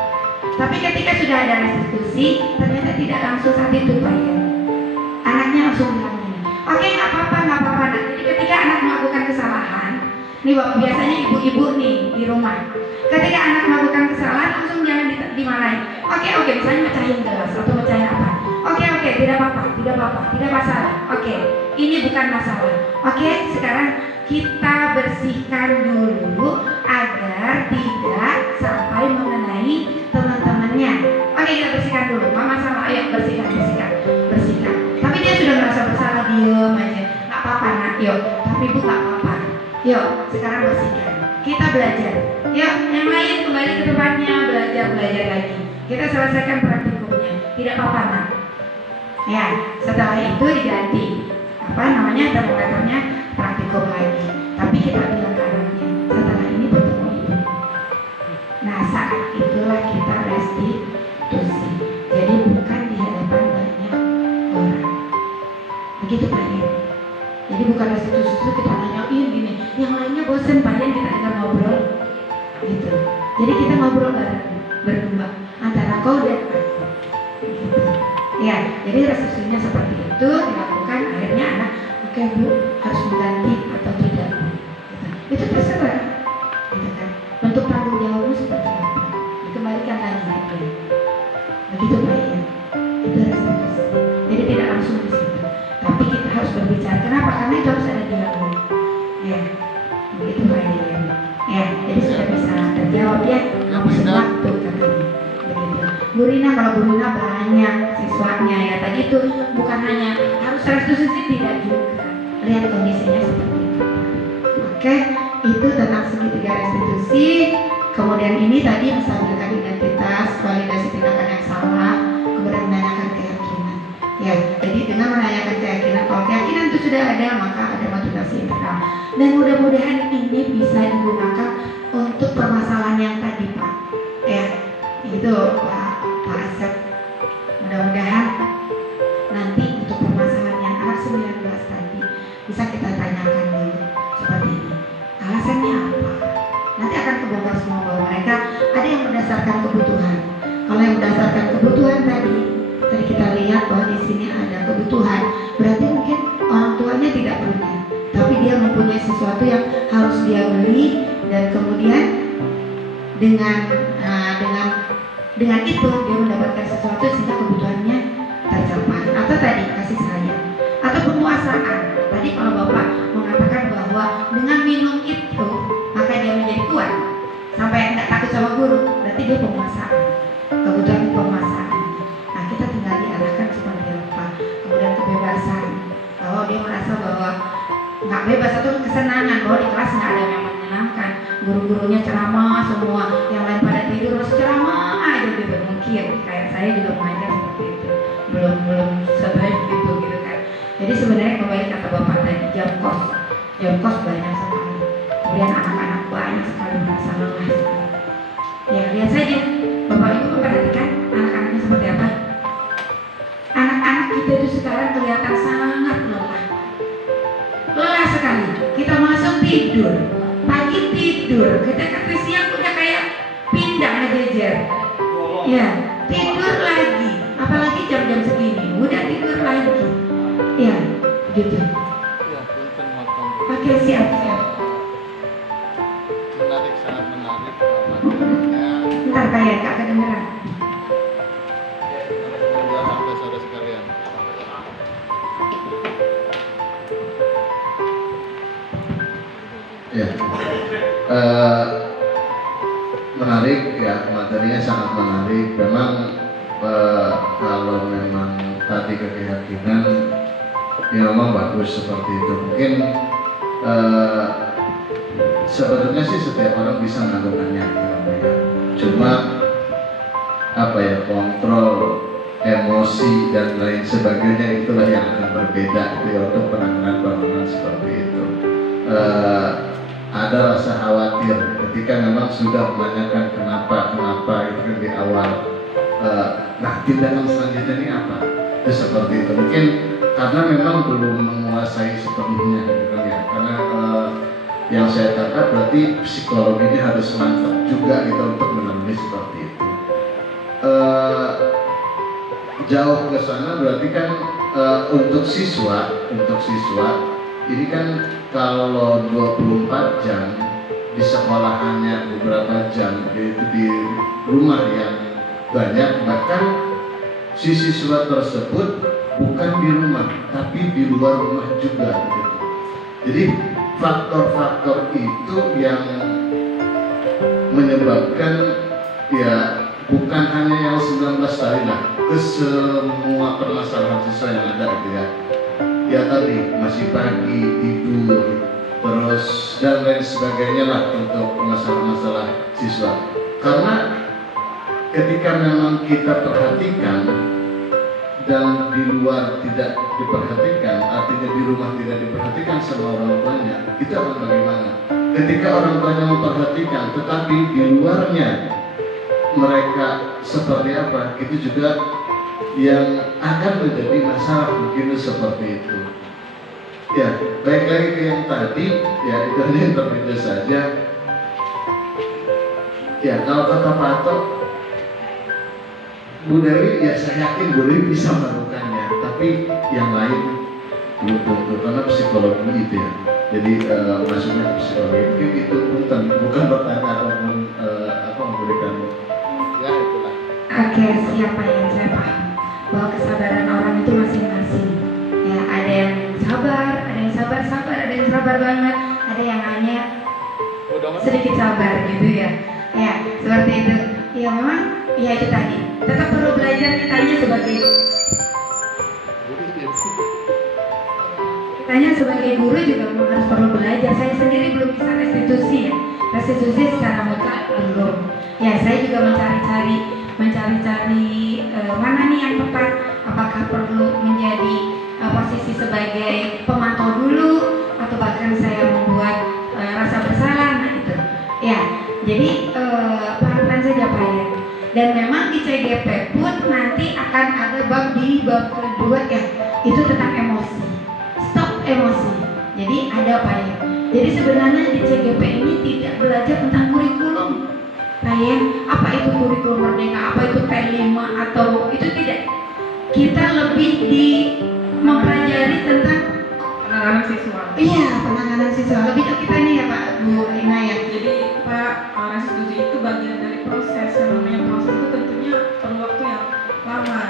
Tapi ketika sudah ada restitusi, ternyata tidak langsung saat itu Pak ya. Anaknya langsung bilang ini, oke nggak apa-apa nggak apa-apa. Nah, jadi ketika anak melakukan kesalahan, nih biasanya ibu-ibu nih di rumah, ketika anak melakukan kesalahan langsung jangan dimarahin. Oke, misalnya mecahin gelas atau mecahin apa. Oke, tidak apa-apa, tidak masalah. Oke, ini bukan masalah. Oke, sekarang kita bersihkan dulu agar tidak sampai mengenai teman-temannya. Oke, kita bersihkan dulu. Mama sama ayo bersihkan. Tapi dia sudah merasa bersalah, diem aja. Nggak apa-apa nak, yuk. Tapi bu nggak apa-apa. Yuk, sekarang bersihkan. Kita belajar. Yuk, yang lain kembali ke tempatnya, belajar lagi. Kita selesaikan praktikumnya. Tidak apa-apa nak. Ya, setelah itu diganti termometernya praktikum lagi. Tapi kita bilang ke anaknya, setelah ini bertemu ibu. Nah, saat itulah kita restitusi. Jadi bukan di hadapan banyak orang. Begitu Pak ya. Jadi bukan restitusi itu kita nanyain gini, yang lainnya bosen Pak ya, kita ngobrol gitu. Jadi kita ngobrol berdua antara kau dan aku gitu. Ya, jadi restitusinya seperti itu dilakukan. Akhirnya anak, oke bu, harus mengganti atau tidak bu gitu. Itu terserah gitu kan. Bentuk tanggung jawabmu seperti apa, dikembalikan lagi ya. Begitu Pak ya. Itu restitusi. Jadi tidak langsung di situ, tapi kita harus berbicara. Kenapa? Karena itu harus ada dialog. Ya, begitu Pak ya. Ya, jadi sudah bisa terjawab ya. Habis waktu katanya. Begitu. Bu Rina, kalau Bu Rina banyak siswanya ya. Tadi itu bukan hanya harus restitusi, tidak juga. Lihat kondisinya seperti itu. Oke, itu tentang segitiga restitusi. Kemudian ini tadi menstabilkan identitas, validasi tindakan yang salah, kemudian menanyakan keyakinan. Ya, jadi dengan menanyakan keyakinan, kalau keyakinan itu sudah ada, maka ada motivasi internal. Dan mudah-mudahan ini bisa digunakan untuk permasalahan yang tadi Pak. Ya, itu Pak Asep. Mudah-mudahan nanti untuk permasalahan yang anak 19 tadi bisa kita tanyakan dulu seperti ini. Alasannya apa? Nanti akan kebongkar semua bahwa mereka ada yang berdasarkan kebutuhan. Kalau yang berdasarkan kebutuhan tadi kita lihat bahwa di sini ada kebutuhan, berarti mungkin orang tuanya tidak punya, tapi dia mempunyai sesuatu yang harus dia beli, dan kemudian dengan itu dia mendapatkan sesuatu sehingga kebutuhannya tercapai. Atau tadi kasih sayang atau penguasaan. Tadi kalau Bapak mengatakan bahwa dengan minum itu maka dia menjadi kuat sampai tidak takut sama guru, berarti dia penguasaan, kebutuhan penguasaan. Nah, kita tinggal diarahkan seperti apa. Kemudian kebebasan, bahwa dia merasa bahwa nggak bebas, atau kesenangan bahwa di kelas nggak ada yang menyenangkan, guru-gurunya ceramah semua, yang lain pada tidur masih ceramah aja gitu. Mungkin kayak saya juga mengajar seperti itu, belum sebaik itu gitu kan. Jadi sebenarnya kembali kata Bapak tadi, jam kos banyak sekali, kemudian anak-anak banyak sekali merasa lelah sekali. Ya, lihat saja Bapak Ibu memperhatikan anak-anaknya seperti apa. Anak-anak kita itu sekarang kelihatan sangat lelah sekali. Kita masuk tidur, pagi tidur, kita kata siang udah kayak pindah ngejejer. Ya, tidur lagi, apalagi jam-jam segini, udah tidur lagi. Ya, gitu. Oke, siap. Menarik, sangat menarik materinya. Ntar kayak Kak kedengeran. Ya, sampai saudara sekalian. Ya, menarik ya, materinya sangat menarik. Memang kalau memang tadi keyakinan, ya memang bagus seperti itu. Mungkin sebetulnya sih setiap orang bisa melakukannya, cuma kontrol emosi dan lain sebagainya, itulah yang akan berbeda gitu ya, untuk penanganan seperti itu. Ada rasa khawatir ketika memang sudah menanyakan kenapa itu kan di awal. Nah, tindakan selanjutnya ini apa? Itu seperti itu. Mungkin karena memang belum menguasai sepenuhnya gitu kan ya. Karena yang saya tangkap berarti psikologinya harus mantap juga gitu untuk menangani seperti itu. Jauh ke sana berarti kan untuk siswa ini kan kalau 24 jam di sekolahannya beberapa jam, yaitu di rumah yang banyak, bahkan si siswa tersebut bukan di rumah tapi di luar rumah juga gitu. Jadi faktor-faktor itu yang menyebabkan ya bukan hanya yang 19 tadi lah, ke semua permasalahan siswa yang ada gitu ya. Ya tadi masih pagi, tidur, terus dan lain sebagainya lah untuk masalah-masalah siswa. Karena ketika memang kita perhatikan dan di luar tidak diperhatikan, artinya di rumah tidak diperhatikan sama orang tuanya, itu akan bagaimana? Ketika orang tuanya memperhatikan, tetapi di luarnya mereka seperti apa, itu juga yang akan menjadi masalah, mungkin seperti itu. Ya, baik lagi ke yang tadi, ya itu hanya intermezzo saja. Ya, kalau kata Pak Ato, Bu Dewi, ya saya yakin Bu Dewi bisa melakukannya, tapi yang lain belum tentu, karena psikologi itu ya. Jadi masuknya ke psikologi, mungkin itu bukan bertanya ataupun memberikan, ya itulah. Oke, siapa yang saya paham bahwa kesabaran orang itu masing-masing. Ya, ada yang sabar, ada yang sabar, ada yang sabar banget, ada yang hanya sedikit sabar gitu ya. Ya, seperti itu. Ya memang, ya itu tadi. Tetap perlu belajar kitanya sebagai guru juga harus perlu belajar. Saya sendiri belum bisa restitusi ya. Restitusi secara mutlak belum. Ya, saya juga mencari-cari mana nih yang tepat. Apakah perlu menjadi posisi sebagai pemantau dulu, atau bahkan saya membuat rasa bersalah, nah itu. Ya, jadi pelan-pelan saja Pak ya. Dan memang di CGP pun nanti akan ada bab kedua ya, itu tentang emosi. Stop emosi. Jadi ada Pak ya. Jadi sebenarnya di CGP ini tidak belajar tentang kurikulum. Nah ya, apa itu kurikulum merdeka, apa itu P5 atau itu tidak. Kita lebih mempelajari tentang penanganan siswa. Iya, penanganan siswa. Lebih ke kitanya ya Pak Bu Ina ya. Jadi Pak, restitusi itu bagian dari proses. Yang namanya proses itu tentunya perlu waktu yang lama.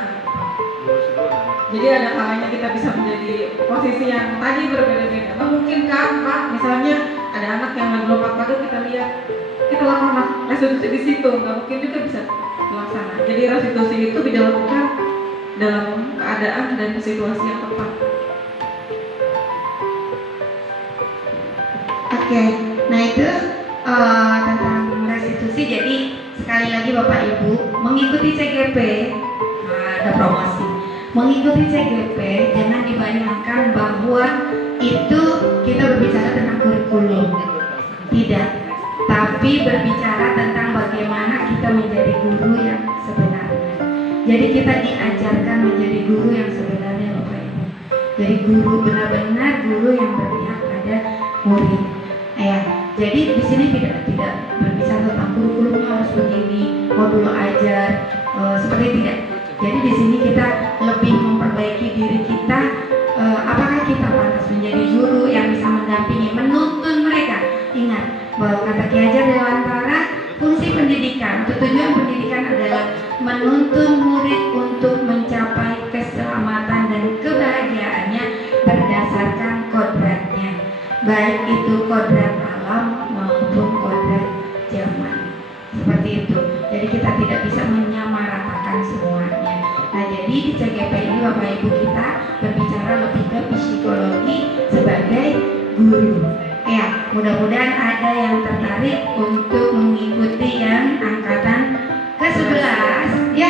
Jadi ada kalanya kita bisa menjadi posisi yang tadi berbeda-beda. Memungkinkan Pak, misalnya ada anak yang lagi lompat pagar, kita lihat, kita lakukan restitusi di situ, nggak mungkin juga bisa terlaksana. Jadi restitusi itu dilakukan dalam keadaan dan situasi yang tepat. Oke, nah itu tentang restitusi. Jadi sekali lagi Bapak Ibu mengikuti CGP, ada promosi. Mengikuti CGP jangan dibayangkan bahwa itu kita berbicara tentang kurikulum, tidak. Tapi berbicara tentang bagaimana kita menjadi guru yang sebenarnya. Jadi kita diajarkan menjadi guru yang sebenarnya Bapak Ibu. Jadi guru benar-benar guru yang berpihak pada murid. Ya, jadi di sini tidak berbicara tentang kurikulumnya harus begini, modul ajar, seperti tidak. Jadi di sini kita lebih memperbaiki diri kita. Apakah kita pantas menjadi guru yang bisa mendampingi, menuntun mereka? Ingat bahwa kata Ki Hajar Dewantara, fungsi pendidikan atau tujuan pendidikan adalah menuntun murid untuk mencapai keselamatan dan kebahagiaannya berdasarkan kodratnya, baik itu kodrat alam maupun kodrat zaman. Seperti itu. Jadi kita tidak bisa menyamaratakan semuanya. Nah, jadi di CGP ini Bapak Ibu kita berbicara lebih ke psikologi sebagai guru. Ya, mudah-mudahan ada yang tertarik untuk mengikuti yang angkatan ke-11. Ya,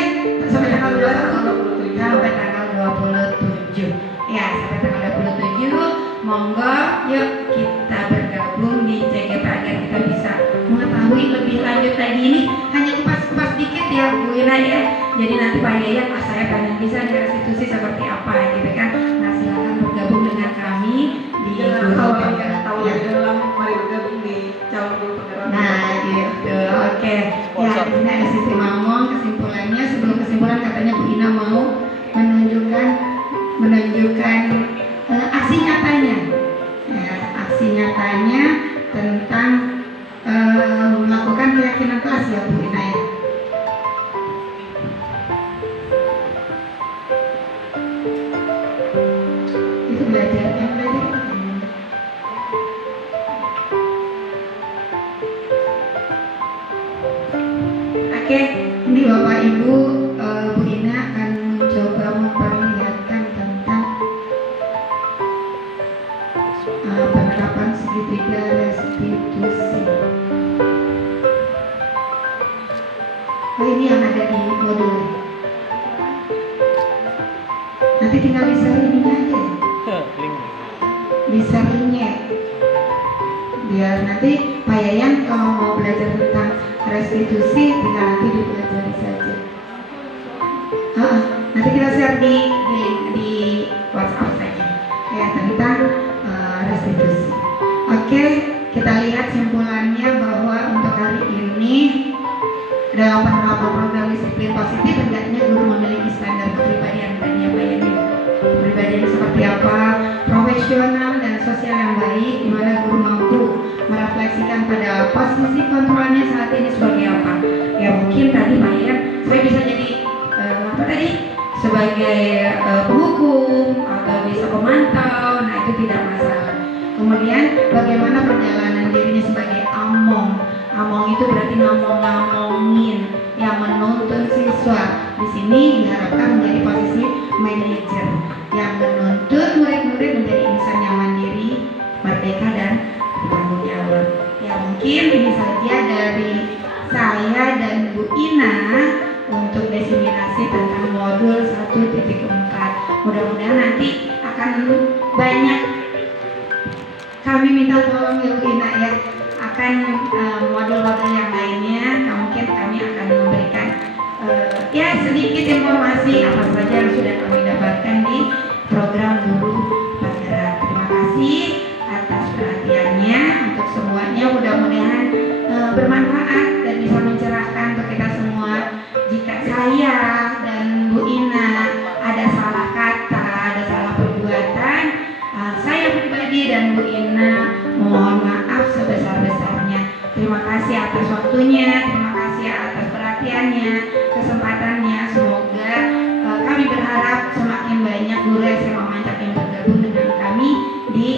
Monggo, yuk kita bergabung di CGP agar kita bisa mengetahui lebih lanjut lagi. Ini hanya kupas-kupas dikit ya Bu Ina ya. Jadi nanti Pak Yayan, saya pengen bisa di restitusi seperti apa gitu kan. Nah silakan bergabung dengan kami di Kalau guru yang tahu ya. lebih dalam, mari bergabung di calon guru penggerak. Nah gitu, oke. Ya di sini ada sisi ngomong kesimpulannya. Sebelum kesimpulan katanya Bu Ina mau menunjukkan aksi nyatanya, ya, aksi nyatanya tentang melakukan keyakinan kelas ya Bu Ina ya. Itu belajar. Oke, ini Bapak Ibu, Bu Ina akan mencoba memperlihatkan tentang penerapan segitiga restitusi. Oh ini yang ada di modul. Nanti tinggal di-share ininya aja. Di-share linknya. Biar nanti Pak Yayan kalau mau belajar tentang restitusi tinggal nanti dipelajari saja. Nanti kita share di WhatsApp saja ya tentang restitusi. Oke, kita lihat simpulannya bahwa untuk hari ini dalam penerapan program disiplin positif hendaknya guru memiliki standar kepribadian tadi ya Pak Yani. Kepribadian seperti apa? Profesional dan sosial yang baik, di mana guru mampu merefleksikan pada posisi kontrolnya saat ini sebagai apa. Ya mungkin tadi Pak Yani saya bisa jadi apa tadi? Sebagai penghukum atau bisa pemantau, nah itu tidak masalah. Kemudian bagaimana perjalanan dirinya sebagai among. Among itu berarti ngomongin yang menuntun siswa. Di sini diharapkan menjadi posisi manajer yang menuntun murid-murid menjadi insan yang mandiri, merdeka dan bertanggung jawab. Ya mungkin ini saja dari saya dan Bu Ina untuk diseminasi tentang modul 1.4. Mudah-mudahan nanti akan banyak kami minta tolong ya Bu Ina ya, akan modul-modul yang lainnya mungkin kami akan memberikan ya sedikit informasi apa saja yang sudah kami dapatkan di program guru penggerak. Terima kasih atas perhatiannya untuk semuanya, mudah-mudahan bermanfaat dan bisa mencerahkan untuk kita semua. Jika saya dan Bu Ina ada salah kata, ada salah perbuatan, saya pribadi dan Bu Ina mohon maaf sebesar-besarnya. Terima kasih atas waktunya, terima kasih atas perhatiannya, kesempatannya. Semoga kami berharap semakin banyak guru SMA Mancak yang bergabung dengan kami di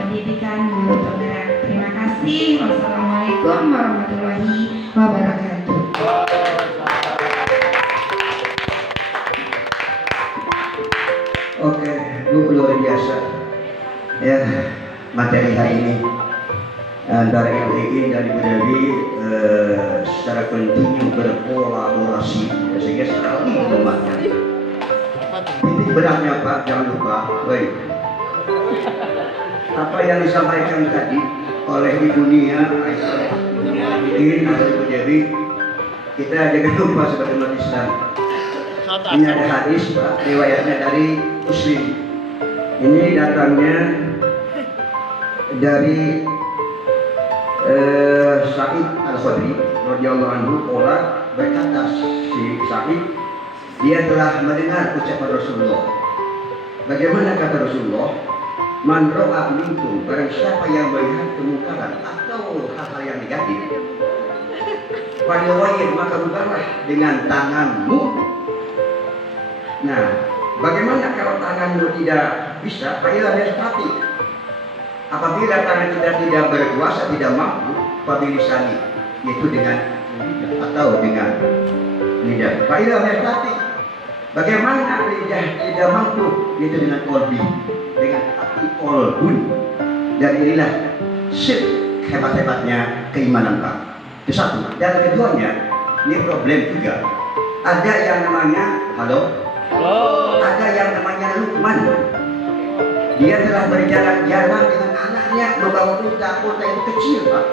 pendidikan guru penggerak. Terima kasih. Wassalamualaikum warahmatullahi wabarakatuh. Oke, Bu, luar biasa. Ya, materi hari ini antara Ibu Egi dan Ibu Dewi secara kontinu berkolaborasi sehingga sekali bermanfaat. Titik beratnya Pak, jangan lupa. Baik. Apa yang disampaikan tadi oleh Ibu Nia, Ibu Egi atau Ibu Dewi, kita jangan lupa sebagai umat Islam. Ini ada hadis Pak, riwayatnya dari Muslim. Ini datangnya dari Sa'id Al-Khudri radhiyallahu anhu, orang berkata si Sa'id, dia telah mendengar ucapan Rasulullah. Bagaimana kata Rasulullah? Man ra'a minkum, barang siapa yang melihat kemungkaran atau hal-hal yang negatif, falyughayyir, maka rubahlah dengan tanganmu. Nah, bagaimana kalau tanganmu tidak bisa? Fa'ila yastati. Apabila tangan kita tidak berkuasa, tidak mampu, fabilisani, yaitu dengan atau dengan lidah. Fa'ila yastati. Bagaimana lidah tidak mampu, yaitu dengan kolbi, dengan hati kolbun. Dan inilah sip hebat-hebatnya keimanan Pak. Itu satu. Dan keduanya, ini problem juga. Ada yang namanya, halo? Ada yang namanya Lukman. Dia telah berjalan-jalan dengan anaknya membawa unta yang kecil, Pak.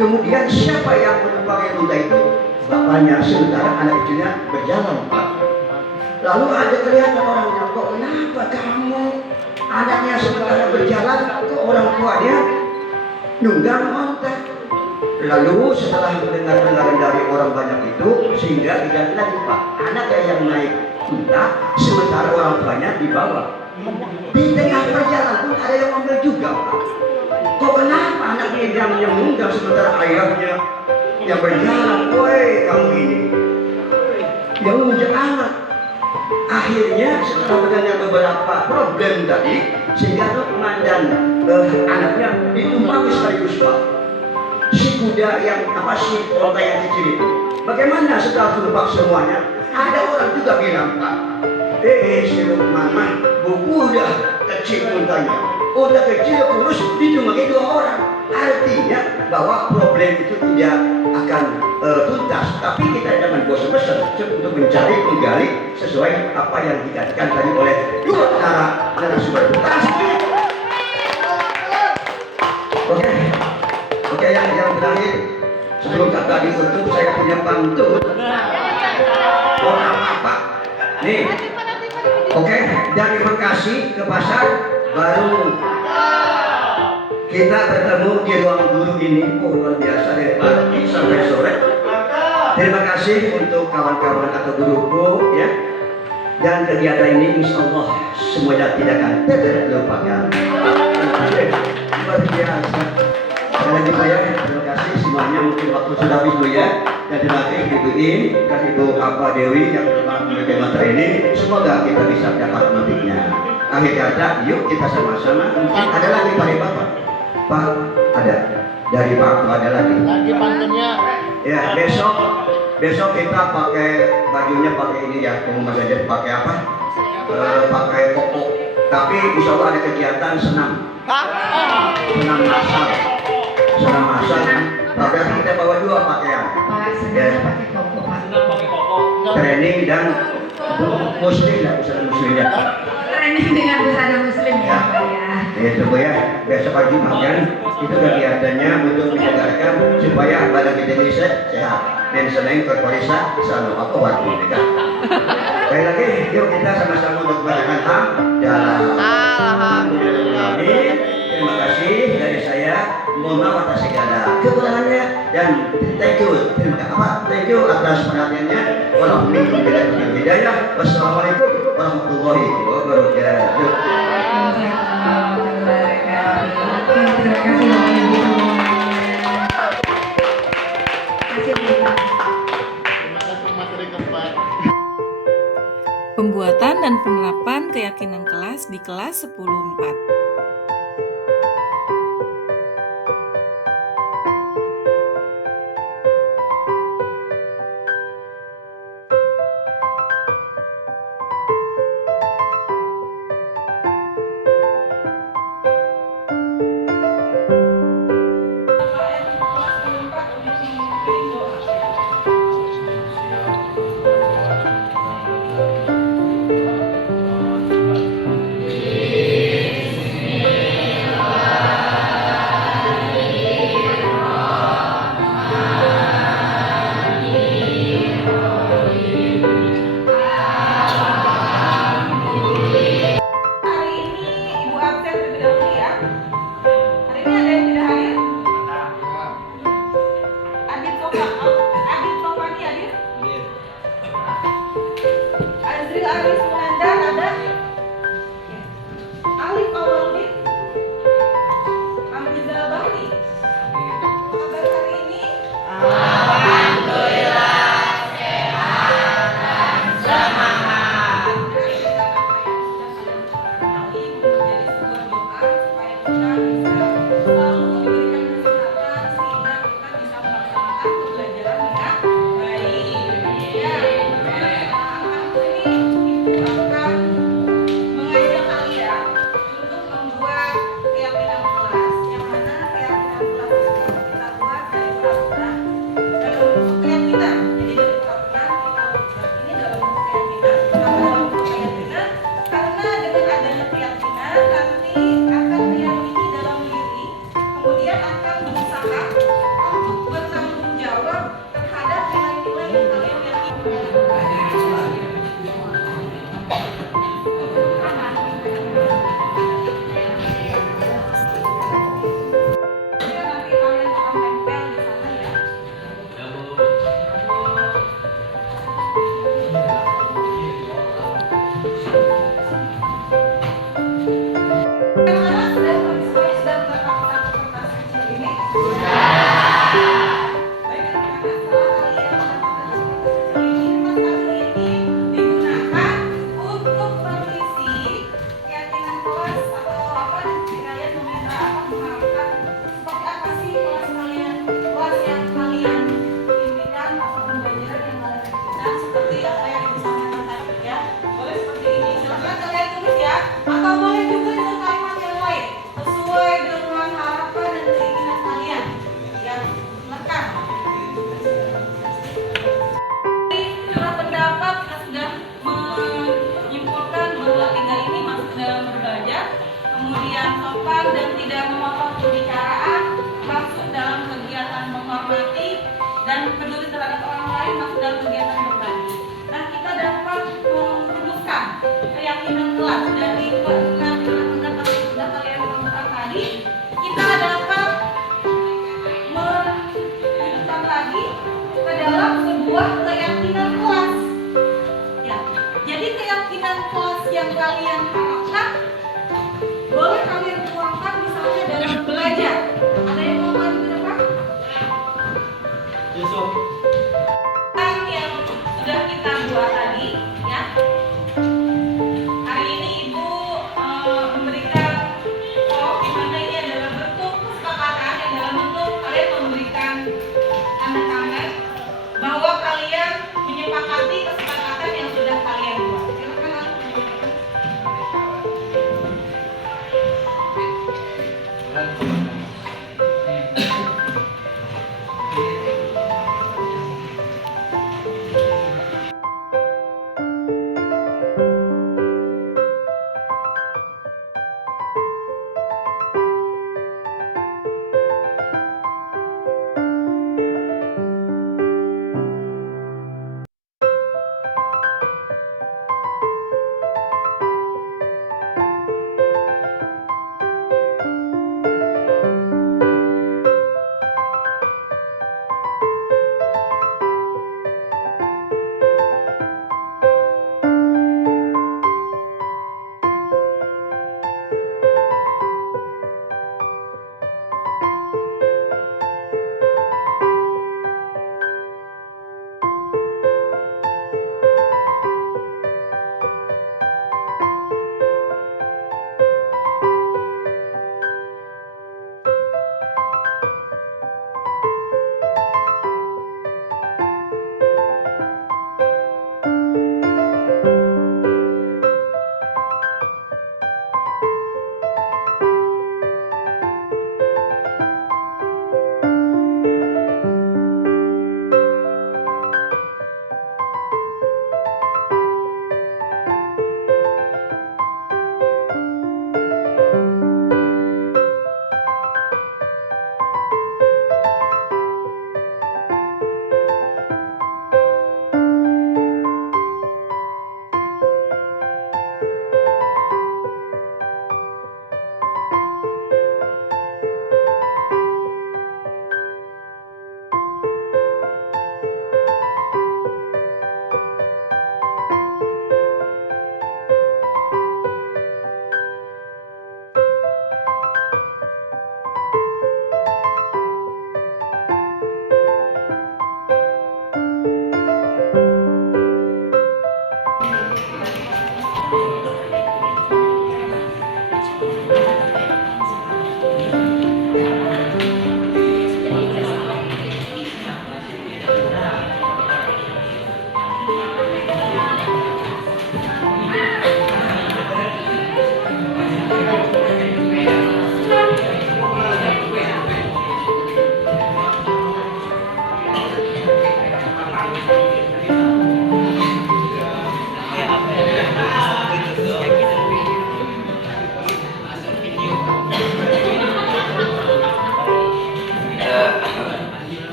Kemudian siapa yang menumpangi unta itu? Bapaknya, sementara anak kecilnya berjalan, Pak. Lalu ada kelihatan orangnya, kok kenapa kamu anaknya sementara berjalan ke orang tuanya nunggang unta? Lalu setelah mendengar dengaran dari orang banyak itu, sehingga diganti lagi, Pak, anaknya yang naik unta sementara orang tuanya dibawa. Di tengah perjalanan pun ada yang ambil juga, Pak. Kok kenapa anaknya yang menunggang sementara ayahnya yang berjalan? Woi, kamu ini yang menunjuk anak. Akhirnya setelah mendengar beberapa problem tadi, sehingga Luqman dan anaknya ditumpangi sekaligus, Pak. Si kuda yang si onta yang kecil itu. Bagaimana setelah tumpak semuanya? Ada orang juga bilang, Pak, si Luqman mah buku udah kecil untanya. Unta kecil kurus ditumpangi 2 orang. Artinya bahwa problem itu tidak akan tuntas, tapi kita jangan bosan-bosan untuk mencari, menggali sesuai apa yang dikatakan tadi oleh 2 narasumber. Oke, yang terakhir sebelum kata ditutup, saya punya pantun. Apa? Nih, oke, dari Bekasi ke pasar baru kita bertemu di ruang guru ini. Luar biasa dari pagi sampai sore. Terima kasih untuk kawan-kawan atau guruku ya. Dan kegiatan ini insya Allah semuanya tidak akan terlupakan. Luar biasa. Sekali lagi Pak ya, terima kasih semuanya. Mungkin waktu sudah habis dulu ya. Dan terima kasih Ibu In, kasih Ibu Apa Dewi yang telah memberikan materi ini. Semoga kita bisa dapat memetiknya. Akhir kata, yuk kita sama-sama. Mungkin ada lagi Pak Bapak. Pak, ada dari Pak ada lagi. Lagi pantunnya. Ya, besok kita pakai bajunya pakai ini ya, pengumuman saja pakai apa? Pakai koko. Tapi insya Allah ada kegiatan senam masal. Tapi kita bawa 2 pakaian. Senang pakai koko, Pak. Training dan muslim ya. Training dengan busana muslim ya, Pak ya. Itu Bu ya, besok pagi makan itu kegiatannya untuk menjaga supaya badan kita ini sehat dan selain korporisa selalu apa waktu dekat. Baik lagi, yuk kita sama-sama untuk berikan Alhamdulillah. Terima kasih dari saya. Mohon maaf atas segala kekurangannya dan thank you atas perhatiannya. Wassalamualaikum warahmatullahi wabarakatuh. Pembuatan dan penerapan keyakinan kelas di kelas 10-4.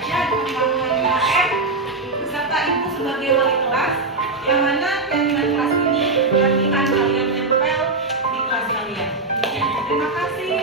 saja tentang HKM beserta Ibu sebagai wali kelas, yang mana keyakinan kelas ini nanti akan kalian tempel di kelas kalian. Terima kasih.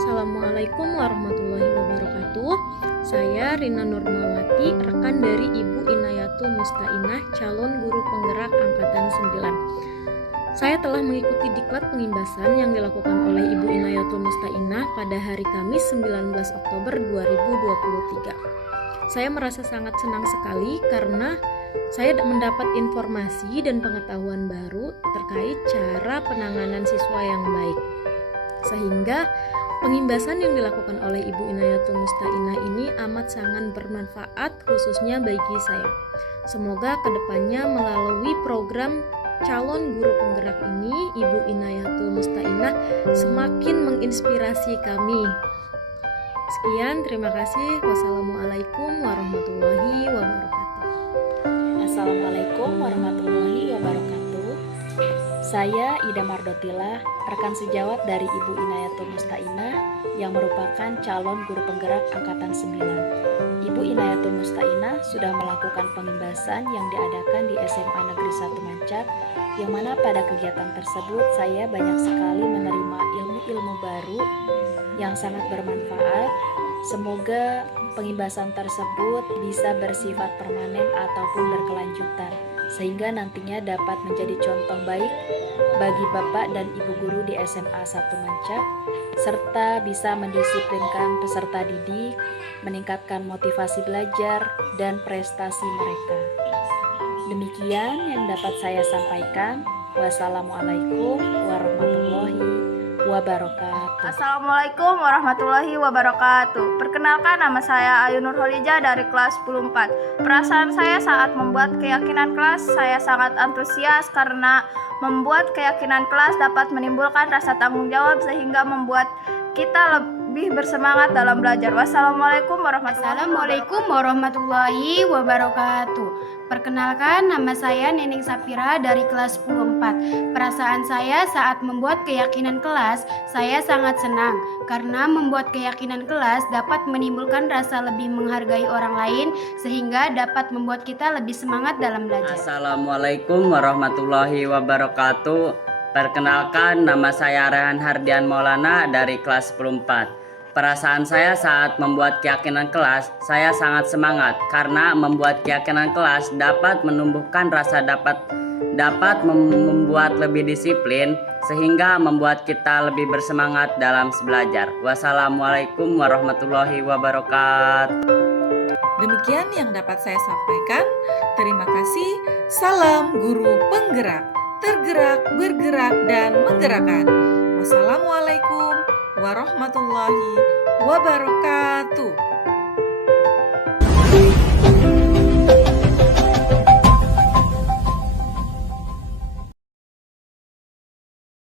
Assalamualaikum warahmatullahi wabarakatuh. Saya Rina Nurmawati, rekan dari Ibu Inayatul Mustainah, calon guru penggerak angkatan 9. Saya telah mengikuti diklat pengimbasan yang dilakukan oleh Ibu Inayatul Mustainah pada hari Kamis 19 Oktober 2023. Saya merasa sangat senang sekali karena saya mendapat informasi dan pengetahuan baru terkait cara penanganan siswa yang baik. Sehingga pengimbasan yang dilakukan oleh Ibu Inayatul Mustainah ini amat sangat bermanfaat khususnya bagi saya. Semoga kedepannya melalui program calon guru penggerak ini, Ibu Inayatul Mustainah semakin menginspirasi kami. Sekian, terima kasih. Wassalamualaikum warahmatullahi wabarakatuh. Assalamualaikum warahmatullahi wabarakatuh. Saya Ida Mardotila, rekan sejawat dari Ibu Inayatul Mustainah yang merupakan calon guru penggerak angkatan 9. Ibu Inayatul Mustainah sudah melakukan pengimbasan yang diadakan di SMA Negeri 1 Mancak, yang mana pada kegiatan tersebut saya banyak sekali menerima ilmu-ilmu baru yang sangat bermanfaat. Semoga pengimbasan tersebut bisa bersifat permanen ataupun berkelanjutan, sehingga nantinya dapat menjadi contoh baik bagi Bapak dan Ibu guru di SMA 1 Mancak, serta bisa mendisiplinkan peserta didik, meningkatkan motivasi belajar dan prestasi mereka. Demikian yang dapat saya sampaikan. Wassalamualaikum warahmatullahi wabarakatuh. Assalamualaikum warahmatullahi wabarakatuh. Perkenalkan, nama saya Ayu Nurholijah dari kelas 10-4. Perasaan saya saat membuat keyakinan kelas, saya sangat antusias karena membuat keyakinan kelas dapat menimbulkan rasa tanggung jawab sehingga membuat kita lebih bersemangat dalam belajar. Wassalamualaikum warahmatullahi wabarakatuh. Perkenalkan, nama saya Nening Sapira dari kelas 10-4. Perasaan saya saat membuat keyakinan kelas, saya sangat senang karena membuat keyakinan kelas dapat menimbulkan rasa lebih menghargai orang lain sehingga dapat membuat kita lebih semangat dalam belajar. Assalamualaikum warahmatullahi wabarakatuh. Perkenalkan, nama saya Rehan Hardian Maulana dari kelas 10-4. Perasaan saya saat membuat keyakinan kelas, saya sangat semangat karena membuat keyakinan kelas dapat menumbuhkan rasa dapat membuat lebih disiplin sehingga membuat kita lebih bersemangat dalam belajar. Wassalamualaikum warahmatullahi wabarakatuh. Demikian yang dapat saya sampaikan. Terima kasih. Salam guru penggerak, tergerak, bergerak, dan menggerakkan. Wassalamualaikum warahmatullahi wabarakatuh.